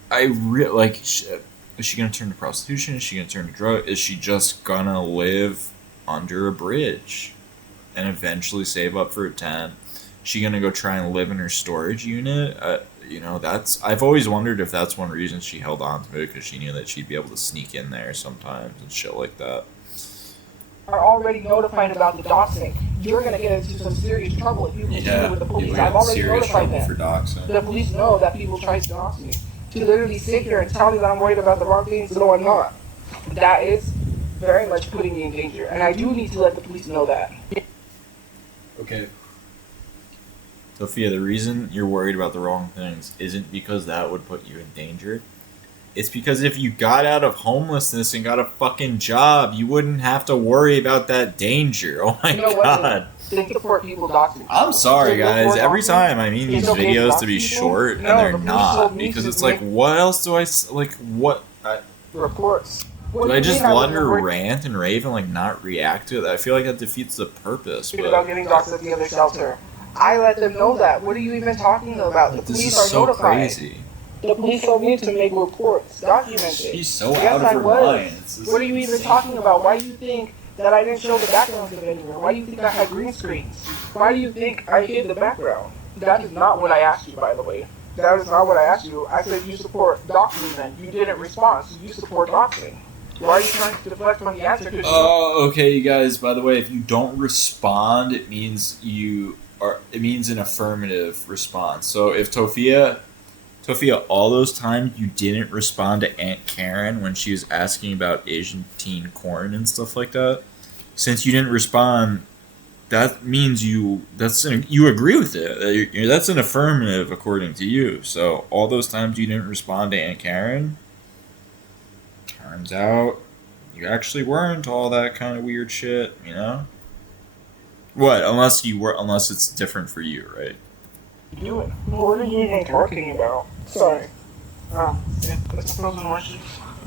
Is she gonna turn to prostitution? Is she gonna turn to drug? Is she just gonna live under a bridge and eventually save up for a tent? Is she gonna go try and live in her storage unit? I've always wondered if that's one reason she held on to it, because she knew that she'd be able to sneak in there sometimes and shit like that. are already notified about the doxing. You're going to get into some serious trouble if you continue with the police. I've already notified them. For doxing. The police know that people try to dox me. To literally sit here and tell me that I'm worried about the wrong things, no, I'm not. That is very much putting me in danger, and I do need to let the police know that. Okay. Tophia, the reason you're worried about the wrong things isn't because that would put you in danger. It's because if you got out of homelessness and got a fucking job, you wouldn't have to worry about that danger. Oh my god. They support people doxing. I'm sorry, guys. Every time I mean these videos to be short, and they're not. Because it's like, what else do I... Like, what... Reports. Do I just let her rant and rave and, like, not react to it? I feel like that defeats the purpose. But about getting doxed at the other shelter. I let them know that. What are you even talking about? The police are so notified. Crazy. The police told me to make reports, document it. She's so out of her mind. What are you even talking about? Why do you think that I didn't show the backgrounds of anywhere? Why do you think I had green screens? Why do you think I hid the background? That is not what I asked you, by the way. That is not what I asked you. I said you support doxing then. You didn't respond, so you support doxing. Why are you trying to deflect from the answer? Oh, okay, you guys, by the way, if you don't respond, it means it means an affirmative response. So if Tophia, all those times you didn't respond to Aunt Karen when she was asking about Asian teen corn and stuff like that, since you didn't respond, that means you agree with it. That's an affirmative according to you. So all those times you didn't respond to Aunt Karen, turns out you actually weren't all that kind of weird shit, you know? What? Unless it's different for you, right? Doing? What are you even talking about? Sorry. That's a frozen orange.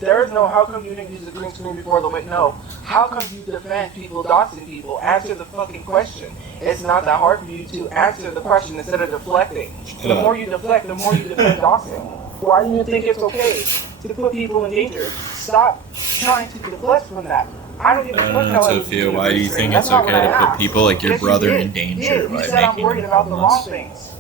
There is no how come you didn't use the green screen before the wait. No. How come you defend people doxing people? Answer the fucking question. It's not that hard for you to answer the question instead of deflecting. The more you deflect, the more you defend doxing. Why do you think it's okay to put people in danger? Stop trying to deflect from that. I don't give a fuck how Tophia, why do you think it's okay to put people like your brother in danger by making I'm worried about the wrong things.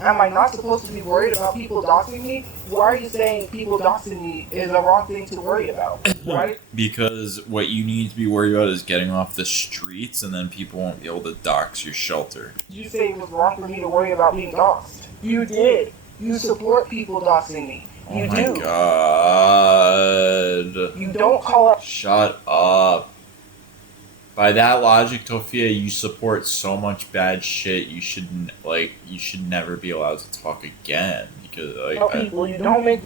Am I not supposed to be worried about people doxing me? Why are you saying people doxing me is the wrong thing to worry about? Why? Because what you need to be worried about is getting off the streets, and then people won't be able to dox your shelter. You say it was wrong for me to worry about being doxed. You did. You support people doxing me. You do. Oh my god. You don't call up. Shut up. By that logic, Tophia, you support so much bad shit. You should never be allowed to talk again because People, you don't make.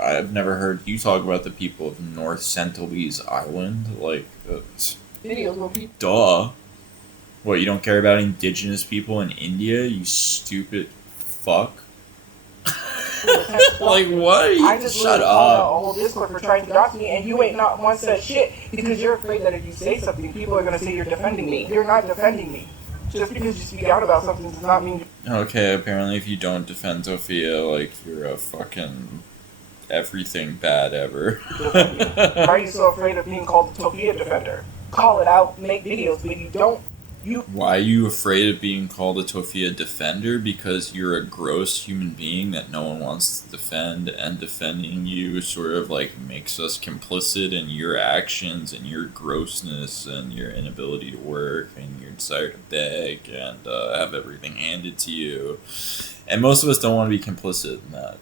I've never heard you talk about the people of North Sentinelese Island. Videos where people. Duh. What, you don't care about indigenous people in India, you stupid fuck? Like, what? I just shut up. A whole Discord for trying to dox me, and you ain't not one said shit because you're afraid that if you say something, people are gonna say you're defending me. You're not defending me. Just because you speak out about something does not mean. Okay, apparently, if you don't defend Tophia, you're a fucking everything bad ever. Why are you so afraid of being called the Tophia defender? Call it out, make videos, but you don't. Why are you afraid of being called a Tophia defender? Because you're a gross human being that no one wants to defend, and defending you sort of makes us complicit in your actions and your grossness and your inability to work and your desire to beg and have everything handed to you. And most of us don't want to be complicit in that.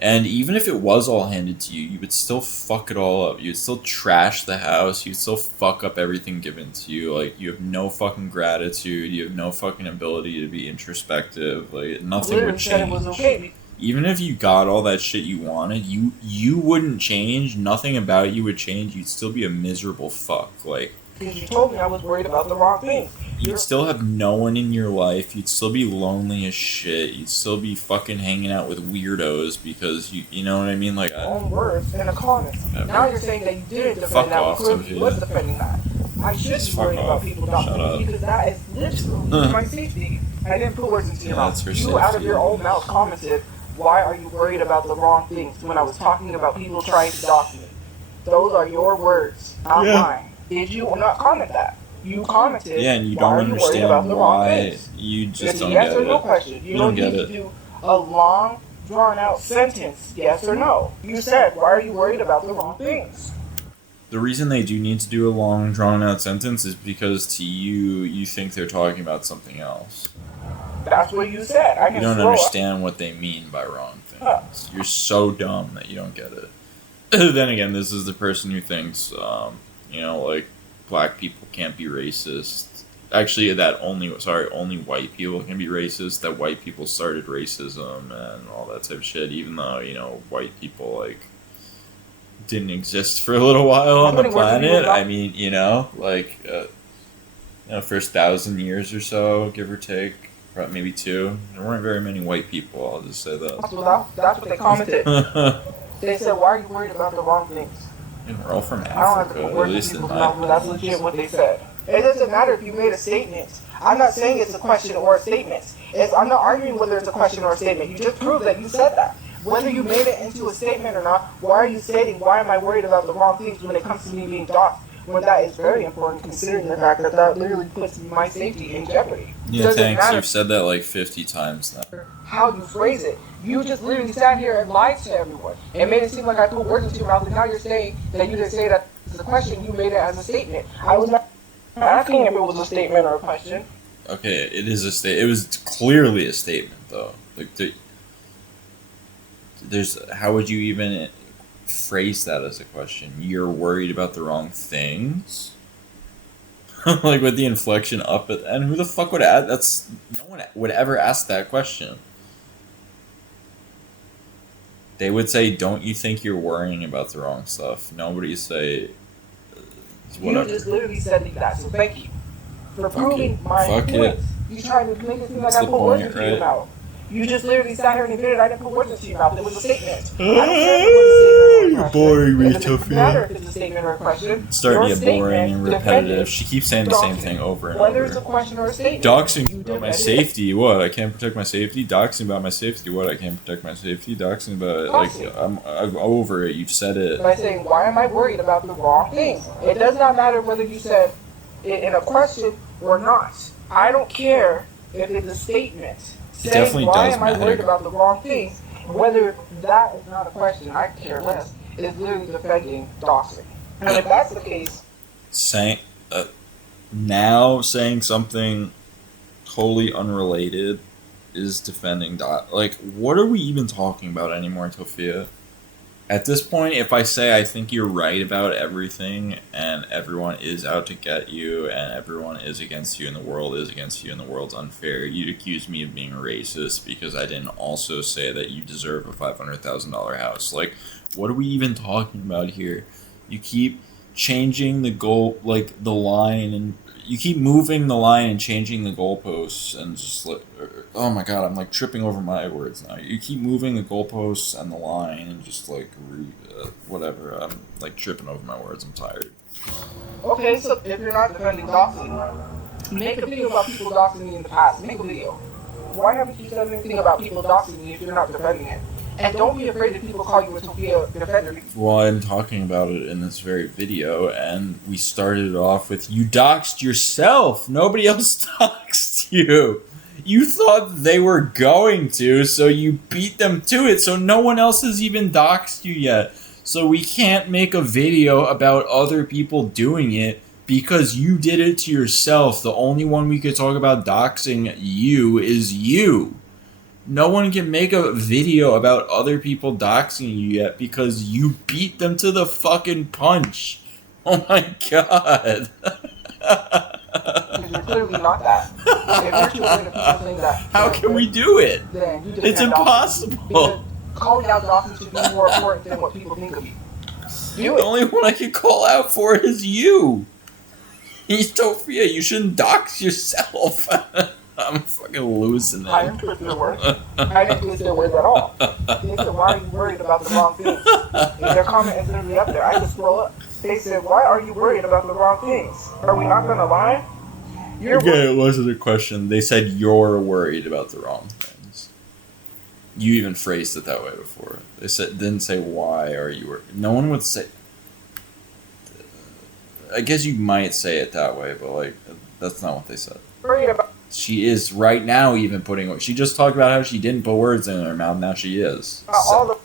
And even if it was all handed to you, you would still fuck it all up. You would still trash the house. You would still fuck up everything given to you. You have no fucking gratitude. You have no fucking ability to be introspective. Nothing would change. It was okay. Even if you got all that shit you wanted, you wouldn't change. Nothing about you would change. You'd still be a miserable fuck. Because you told me I was worried about the wrong thing. You'd still have no one in your life. You'd still be lonely as shit. You'd still be fucking hanging out with weirdos because you know what I mean? Own words in a comment. Now you're saying that you didn't defend that. Off, you was defending that. I should be worried about people doxing because that is literally my safety. I didn't put words into your mouth. You out of your own mouth commented, "Why are you worried about the wrong things?" when I was talking about people trying to dox me. Those are your words, not mine. Did you not comment that? You commented. Yeah, and you don't understand why. You just don't get it. Yes or no question. You don't need to do a long, drawn-out sentence. Yes or no. You said, "Why are you worried about the wrong things?" The reason they do need to do a long, drawn-out sentence is because to you think they're talking about something else. That's what you said. You don't understand what they mean by wrong things. You're so dumb that you don't get it. Then again, this is the person who thinks, like black people can't be racist. Actually, that only white people can be racist. That white people started racism and all that type of shit. Even though white people like didn't exist for a little while on the planet. I mean, first 1,000 years or so, give or take, maybe 2. There weren't very many white people. I'll just say that. That's what they commented. They said, "Why are you worried about the wrong things?" We're all from Africa. I don't have to put words in people's mouth, but that's legit what they said. It doesn't matter if you made a statement. I'm not saying it's a question or a statement. I'm not arguing whether it's a question or a statement. You just proved that you said that. Whether you made it into a statement or not, why are you stating, why am I worried about the wrong things when it comes to me being doxxed? When that is very important, considering the fact that literally puts my safety in jeopardy. Yeah, thanks. You've said that like 50 times now. How you phrase it. You just literally sat here and lied to everyone. It made it seem like I put words into your mouth, and now you're saying that you didn't say that it's a question, you made it as a statement. I was not asking if it was a statement or a question. Okay, it is a statement. It was clearly a statement, though. Like, how would you even phrase that as a question? You're worried about the wrong things? Like, with the inflection up at the end? Who the fuck would add? No one would ever ask that question. They would say, "Don't you think you're worrying about the wrong stuff?" Nobody say, whatever. You just literally said that, so thank you for proving my point. You tried to make it seem like I put words into your mouth. You just literally sat here and admitted I didn't put words into your mouth. It was a statement. I don't care if it was a statement or a question. You're boring me, It doesn't Tophia. matter if it's a statement or a question. It's starting to get boring and repetitive. She keeps saying the same thing over and over. Whether it's a question or a statement. Doxing about my safety. What? I can't protect my safety. Doxing about my safety. What? I can't protect my safety. Doxing about I'm over it. You've said it. By saying, why am I worried about the wrong things? It does not matter whether you said it in a question or not. I don't care if it's a statement. Definitely why does am I matter. worried about the wrong things? Whether that is not a question, I care less. It's literally defending doxing. And if that's the case, saying something totally unrelated is defending like, what are we even talking about anymore, Tophia? At this point, if I say I think you're right about everything and everyone is out to get you and everyone is against you and the world is against you and the world's unfair, you'd accuse me of being racist because I didn't also say that you deserve a $500,000 house. Like, what are we even talking about here? You keep changing the goal, like the line, and you keep moving the line and changing the goalposts and just like, oh my god, I'm like tripping over my words now. You keep moving the goalposts and the line and just like whatever. I'm like tripping over my words. I'm tired. okay, so if you're not defending doxing, make a video about people doxing me in the past. Make a video. Why haven't you said anything about people doxing me if you're not defending it? And don't be afraid if people call you a Tophia defender. Well, I'm talking about it in this very video, and we started it off with, you doxed yourself. Nobody else doxed you. You thought they were going to, so you beat them to it, so no one else has even doxed you yet. So we can't make a video about other people doing it because you did it to yourself. The only one we could talk about doxing you is you. No one can make a video about other people doxing you yet because you beat them to the fucking punch. Oh my god. You're clearly not that. If you're too afraid of people saying that, how can we do it? It's impossible. Calling out doxing should be more important than what people think of you. The only one I can call out for is you. He's Tophia. You shouldn't dox yourself. I'm fucking losing it. I didn't twist their words. I didn't twist their words at all. They said, why are you worried about the wrong things? And their comment is literally up there. I just scroll up. They said, why are you worried about the wrong things? Are we not going to lie? It wasn't a question. They said you're worried about the wrong things. You even phrased it that way before. They didn't say why are you worried. No one would say. I guess you might say it that way, but like that's not what they said. Worried about. She is right now even putting. She just talked about how she didn't put words in her mouth. Now she is.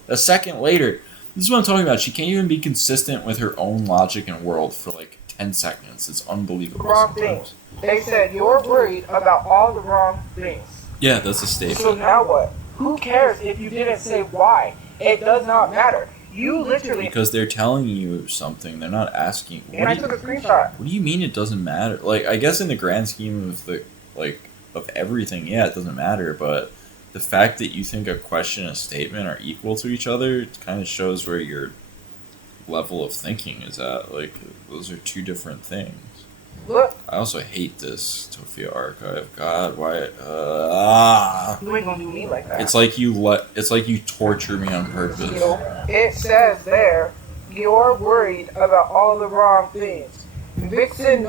A second later, this is what I'm talking about. She can't even be consistent with her own logic and world for like 10 seconds. It's unbelievable. Wrong things. They said you're worried about all the wrong things. Yeah, that's a statement. So now what? Who cares if you didn't say why? It does not matter. You literally... Because they're telling you something. They're not asking. And I took a screenshot. What do you mean it doesn't matter? Like, I guess in the grand scheme of of everything, yeah, it doesn't matter. But the fact that you think a question and a statement are equal to each other kind of shows where your level of thinking is at. Like, those are two different things. Look. I also hate this Tophia archive. God, why? You ain't gonna do me like that. It's like you torture me on purpose. You know, it says there, you're worried about all the wrong things. Vixen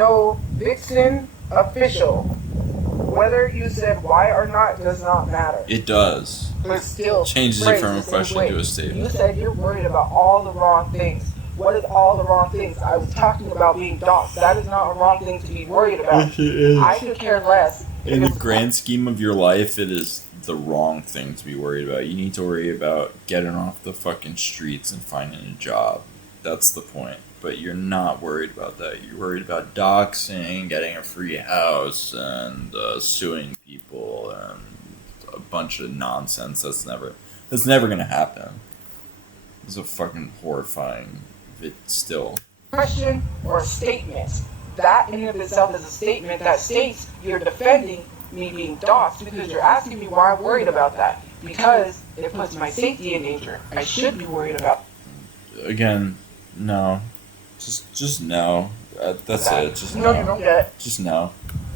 official. Whether you said why or not does not matter. It does. But still, changes it from a question to a statement. You said you're worried about all the wrong things. What is all the wrong things? I was talking about being doxxed. That is not a wrong thing to be worried about. I could care less. In the grand scheme of your life, it is the wrong thing to be worried about. You need to worry about getting off the fucking streets and finding a job. That's the point. But you're not worried about that. You're worried about doxing, getting a free house, and suing people, and a bunch of nonsense that's never gonna happen. It's a fucking horrifying... still. Question or statement. That in and of itself is a statement that states you're defending me being doxxed because you're asking me why I'm worried about that. Because it puts my safety in danger. I should be worried about. Again, no. Just no. That's it. Just no. No, You don't get it. Just no.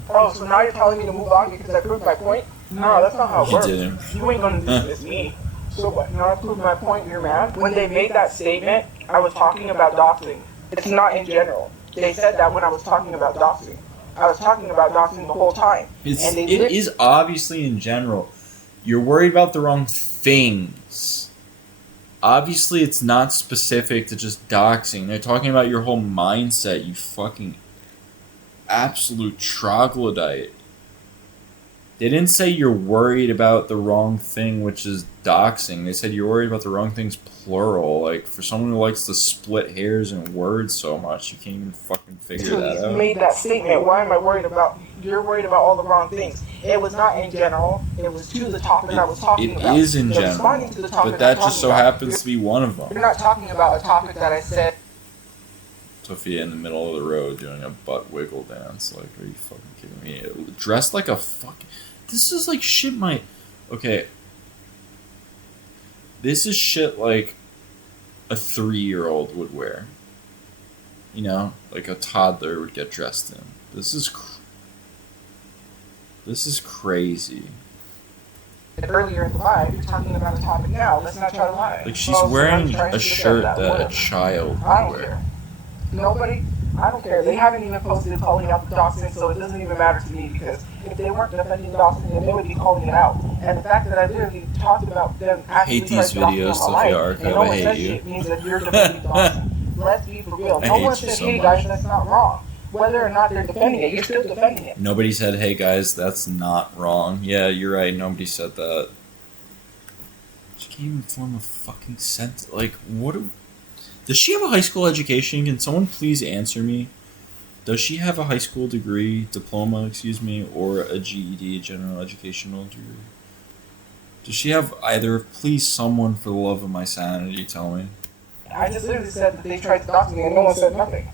Oh, so now you're telling me to move on because I proved my point? No, that's not how it works. You didn't. You ain't gonna dismiss me. So what? Now I proved my point, you're mad? When they made that statement, I was talking about doxing. It's not in general. They said that when I was talking about doxing. I was talking about doxing the whole time. It is obviously in general. You're worried about the wrong things. Obviously, it's not specific to just doxing. They're talking about your whole mindset, you fucking absolute troglodyte. They didn't say you're worried about the wrong thing, which is doxing. They said you're worried about the wrong things, plural. Like, for someone who likes to split hairs and words so much, you can't even fucking figure that out. You made that statement. Why am I worried about... You're worried about all the wrong things. It was not in general. It was to the topic I was talking about. It is in general. But that just so happens to be one of them. You're not talking about a topic that I said... Tophia in the middle of the road doing a butt wiggle dance. Like, are you fucking kidding me? Dressed like a fucking... This is like shit Okay. This is shit like a 3-year-old would wear. You know? Like a toddler would get dressed in. This is crazy. Earlier in the live, you're talking about a topic now. Let's not try to lie. Like she's wearing a shirt that a child would wear. Nobody... I don't care. They haven't even posted calling out the doxing, so it doesn't even matter to me because if they weren't defending the doxing, then they would be calling it out. And the fact that I literally talked about them actually hate these videos, Tophia Archive. and no one I says hate you. It means that you're defending doxing. Let's be for real. No one said, hey guys, that's not wrong. Whether or not they're defending it, you're still defending it. Nobody said, hey guys, that's not wrong. Yeah, you're right. Nobody said that. She can't even form a fucking sentence. Like, what do... Does she have a high school education? Can someone please answer me? Does she have a high school diploma, or a GED, general educational degree? Does she have either? Please, someone, for the love of my sanity, tell me. I just literally said that they tried to dox me and no one said nothing.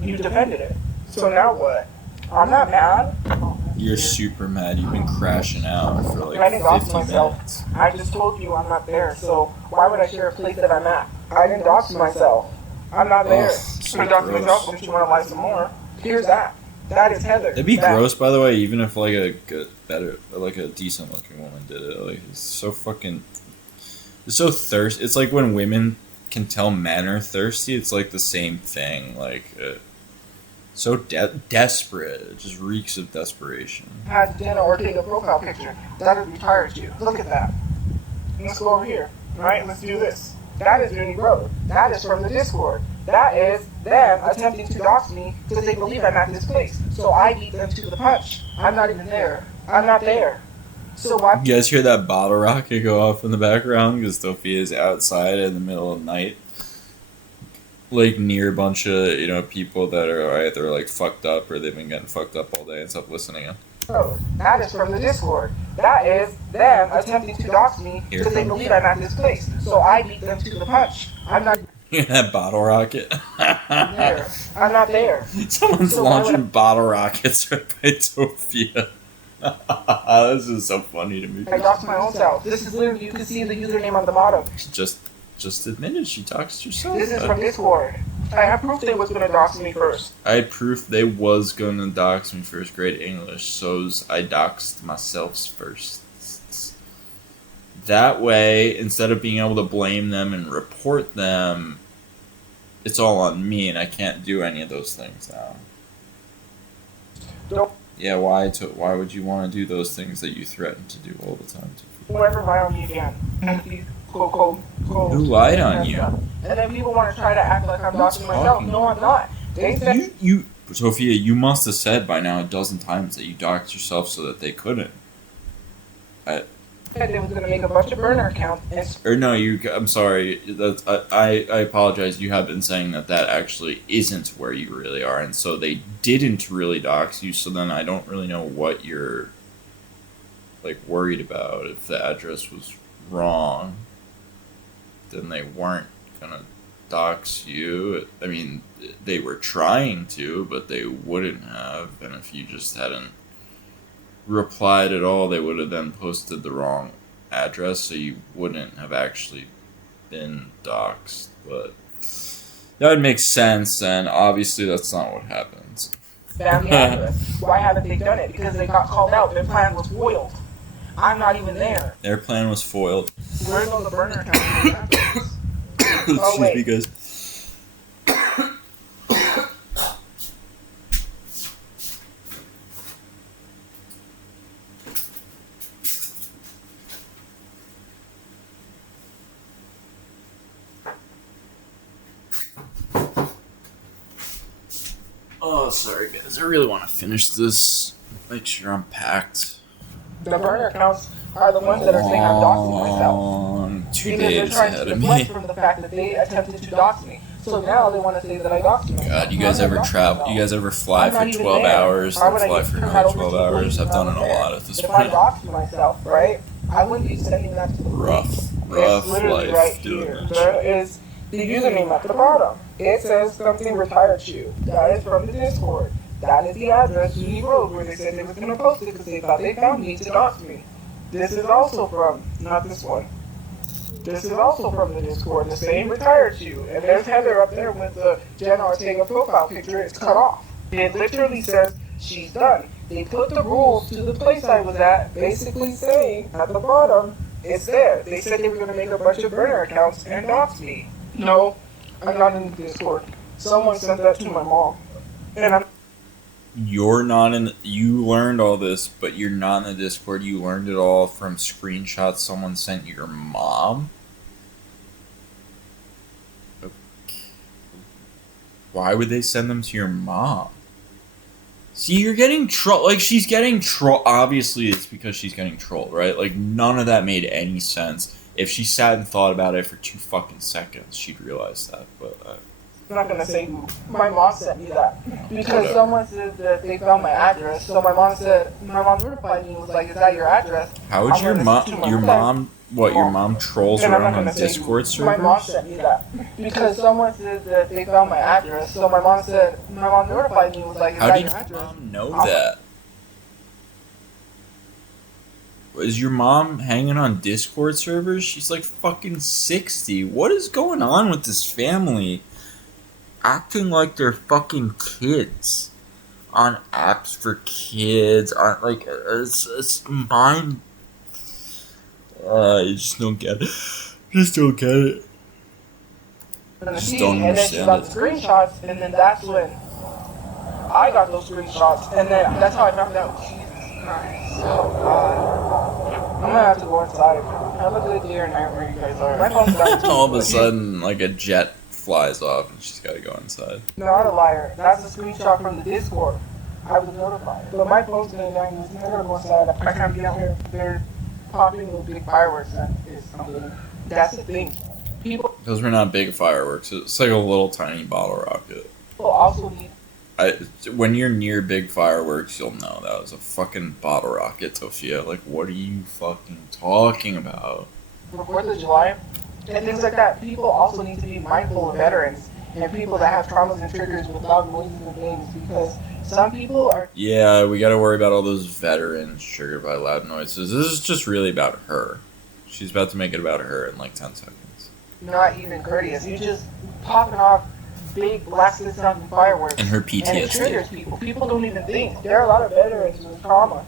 You defended it. So now what? I'm not mad. You're super mad. You've been crashing out for like I didn't dox 50 myself. minutes. I just told you I'm not there, so why would I share a place that I'm at? I didn't dox myself. I'm not there. So I'm doxing gross. myself if you want to lie some more. Here's that. That is Heather. It'd be gross, by the way, even if like a decent looking woman did it. Like, it's so fucking... It's so thirsty. It's like when women can tell men are thirsty, it's like the same thing. Like, so desperate. It just reeks of desperation. Has Jenna Ortega profile picture. That is retired you. Look at that. Let's go over here. Alright, let's do this. That is Junie Brother. That is from the Discord. That is them attempting to dox me because they believe I'm at this place. So I beat them to the punch. I'm not even there. I'm not there. So why? You guys hear that bottle rocket go off in the background? Because Tophia is outside in the middle of the night. Like, near a bunch of, people that are either, like, fucked up or they've been getting fucked up all day and stuff listening in. Oh, that is from the Discord. That is them attempting to dox me because they believe I'm at this place. So I beat them to the punch. I'm not That bottle rocket. there. I'm not there. Someone's So launching bottle rockets right by Tophia. This is so funny to me. I doxed my own self. This is literally, you can see the username on the bottom. Just admitted she doxed herself. This is from Discord. I have proof they was gonna dox me first. I had proof they was gonna dox me first grade English, so's I doxed myself first. That way, instead of being able to blame them and report them, it's all on me, and I can't do any of those things now. Don't. Yeah, why would you want to do those things that you threaten to do all the time? Whoever lied on me again. Who lied on you? And then people want to try to act like I'm doxing myself. No, I'm not. They said Tophia, you must have said by now a dozen times that you doxed yourself so that they couldn't. they was gonna make a bunch of burner accounts. I'm sorry. I apologize. You have been saying that actually isn't where you really are, and so they didn't really dox you. So then I don't really know what you're worried about. If the address was wrong, then they weren't gonna dox you. I mean, they were trying to, but they wouldn't have. And if you just hadn't replied at all, they would have then posted the wrong address, so you wouldn't have actually been doxed. But that would make sense, and obviously that's not what happens. Found the address. Why haven't they done it? Because they got called out. Their plan was foiled. I'm not even there. Their plan was foiled. Where's all the burner accounts? Excuse me, guys. Oh, sorry guys. I really want to finish this. Make sure I'm packed. The burner accounts are the ones that are saying I'm doxing myself. 2 days ahead of me. From the fact that they attempted to dox me. So now they want to say that I doxed myself. God, you guys ever travel? You guys ever fly for 12 hours? Then fly for another 12 hours? I've done it a lot at this point. If I doxed myself, right? I wouldn't be sending that to the rough life right doing here. that There shit. is the username at the bottom. It says something retired shoe. That is from the Discord. That is the address Uni Road where they said they was gonna post it because they thought they found me to dox me. This is also from, not this one. This is also from the Discord, the same retired shoe. And there's Heather up there with the Jen Ortega profile picture. It's cut off. It literally says she's done. They put the rules to the place I was at, basically saying at the bottom, it's there. They said they were going to make a bunch of burner accounts and dox me. No, I'm not in the Discord. Someone sent that to my mom. And I'm... You're not in. You learned all this, but you're not in the Discord. You learned it all from screenshots someone sent your mom. Okay. Why would they send them to your mom? See, you're getting trolled. Like, she's getting trolled. Obviously, it's because she's getting trolled, right? Like, none of that made any sense. If she sat and thought about it for 2 fucking seconds, she'd realize that. But I'm not gonna say who. My mom sent me that because someone said that they found my address. So my mom notified me and was like, "Is that your address?" how would your mom? What, your mom trolls around on Discord servers? My mom sent me that because someone said that they found my address. So my mom notified me and was like, "Is that your address?" How did your mom know that? Is your mom hanging on Discord servers? She's like fucking 60. What is going on with this family? Acting like they're fucking kids on apps for kids. On it's mind. I just don't get it. Just don't get it. Just don't And then she got understand the screenshots, and then that's when I got those screenshots, and then that's how I found out. Jesus Christ. Oh God. I'm gonna have to go inside. Have a good day or night where you guys are. My phone's dying too. All of a sudden, like a jet flies off and she's got to go inside. Not a liar. That's a screenshot from the Discord. I was notified. But my phone's gonna die. I'm gonna go inside. I can't be out here. They're popping little big fireworks. That's the thing. Those were not big fireworks. It's like a little tiny bottle rocket. People also need When you're near big fireworks, you'll know that was a fucking bottle rocket, Tophia. Like, what are you fucking talking about? For 4th of July and things like that, people also need to be mindful of veterans and people that have traumas and triggers with loud noises and things, because some people are. Yeah, we gotta worry about all those veterans triggered by loud noises. This is just really about her. She's about to make it about her in like 10 seconds. Not even courteous. You just popping off big blasting sounding fireworks. And her And it triggers PTSD. people. People don't even think. There are a lot of veterans with trauma,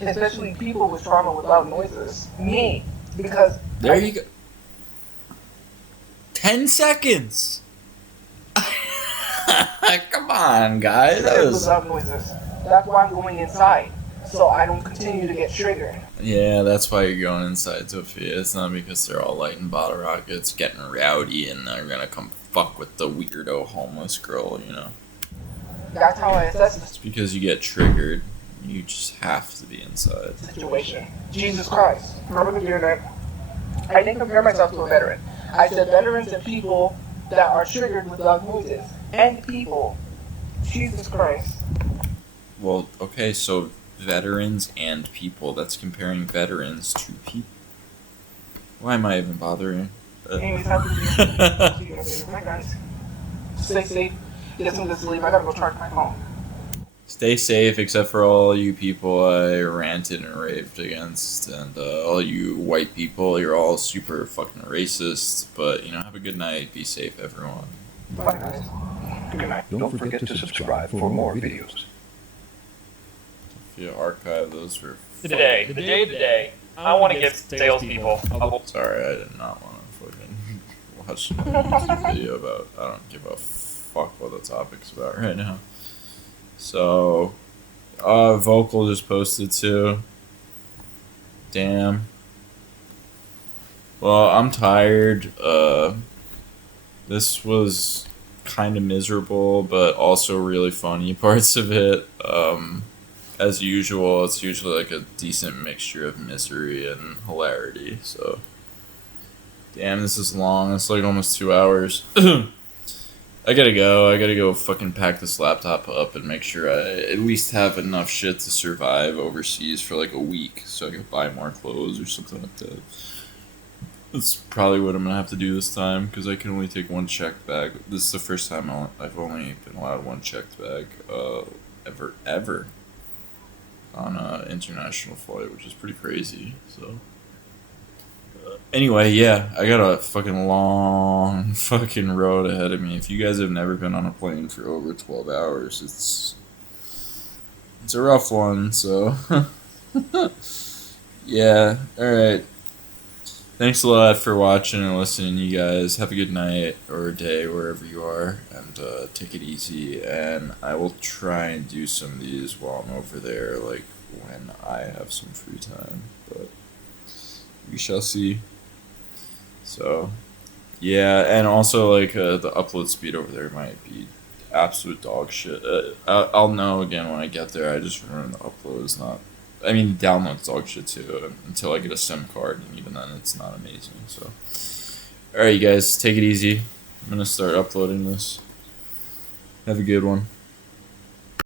especially people with trauma with loud noises. Me, because There you go. 10 seconds! Come on, guys. That with was... loud noises. That's why I'm going inside, so I don't continue to get triggered. Yeah, that's why you're going inside, Tophia. It's not because they're all lighting bottle rockets, getting rowdy, and they're gonna come fuck with the weirdo homeless girl, you know? That's how I assess It's because you get triggered. You just have to be inside. the situation. Jesus Christ. Remember the unit. I didn't compare myself to a veteran. I said veterans and people that are triggered with loud noises. And people. Jesus Christ. Well, okay, so veterans and people. That's comparing veterans to people. Why am I even bothering? Anyways, have a good day. Hi guys. Stay safe. Get some good sleep. I gotta go charge my phone. Stay safe, except for all you people I ranted and raved against, and all you white people. You're all super fucking racist. But you know, have a good night. Be safe, everyone. Bye guys. Good night. Don't forget to subscribe for more videos. If you archive those for... Today, I want to give salespeople a little. Sorry, I did not want to fucking watch a YouTube video about... I don't give a fuck what the topic's about right now. So, Vocal just posted too. Damn. Well, I'm tired. This was kind of miserable, but also really funny parts of it. As usual, it's usually like a decent mixture of misery and hilarity. So, damn, this is long. It's like almost 2 hours. I gotta go fucking pack this laptop up and make sure I at least have enough shit to survive overseas for like a week so I can buy more clothes or something like that. That's probably what I'm gonna have to do this time because I can only take one checked bag. This is the first time I've only been allowed one checked bag ever on an international flight, which is pretty crazy. So anyway, yeah, I got a fucking long fucking road ahead of me. If you guys have never been on a plane for over 12 hours, it's a rough one. So yeah, all right. Thanks a lot for watching and listening, you guys. Have a good night or day wherever you are, and take it easy. And I will try and do some of these while I'm over there, like when I have some free time. But we shall see. So, yeah, and also like the upload speed over there might be absolute dog shit. I'll know again when I get there. I just remember the upload is not. I mean, download's dog shit too until I get a SIM card, and even then, it's not amazing. So, all right, you guys, take it easy. I'm gonna start uploading this. Have a good one.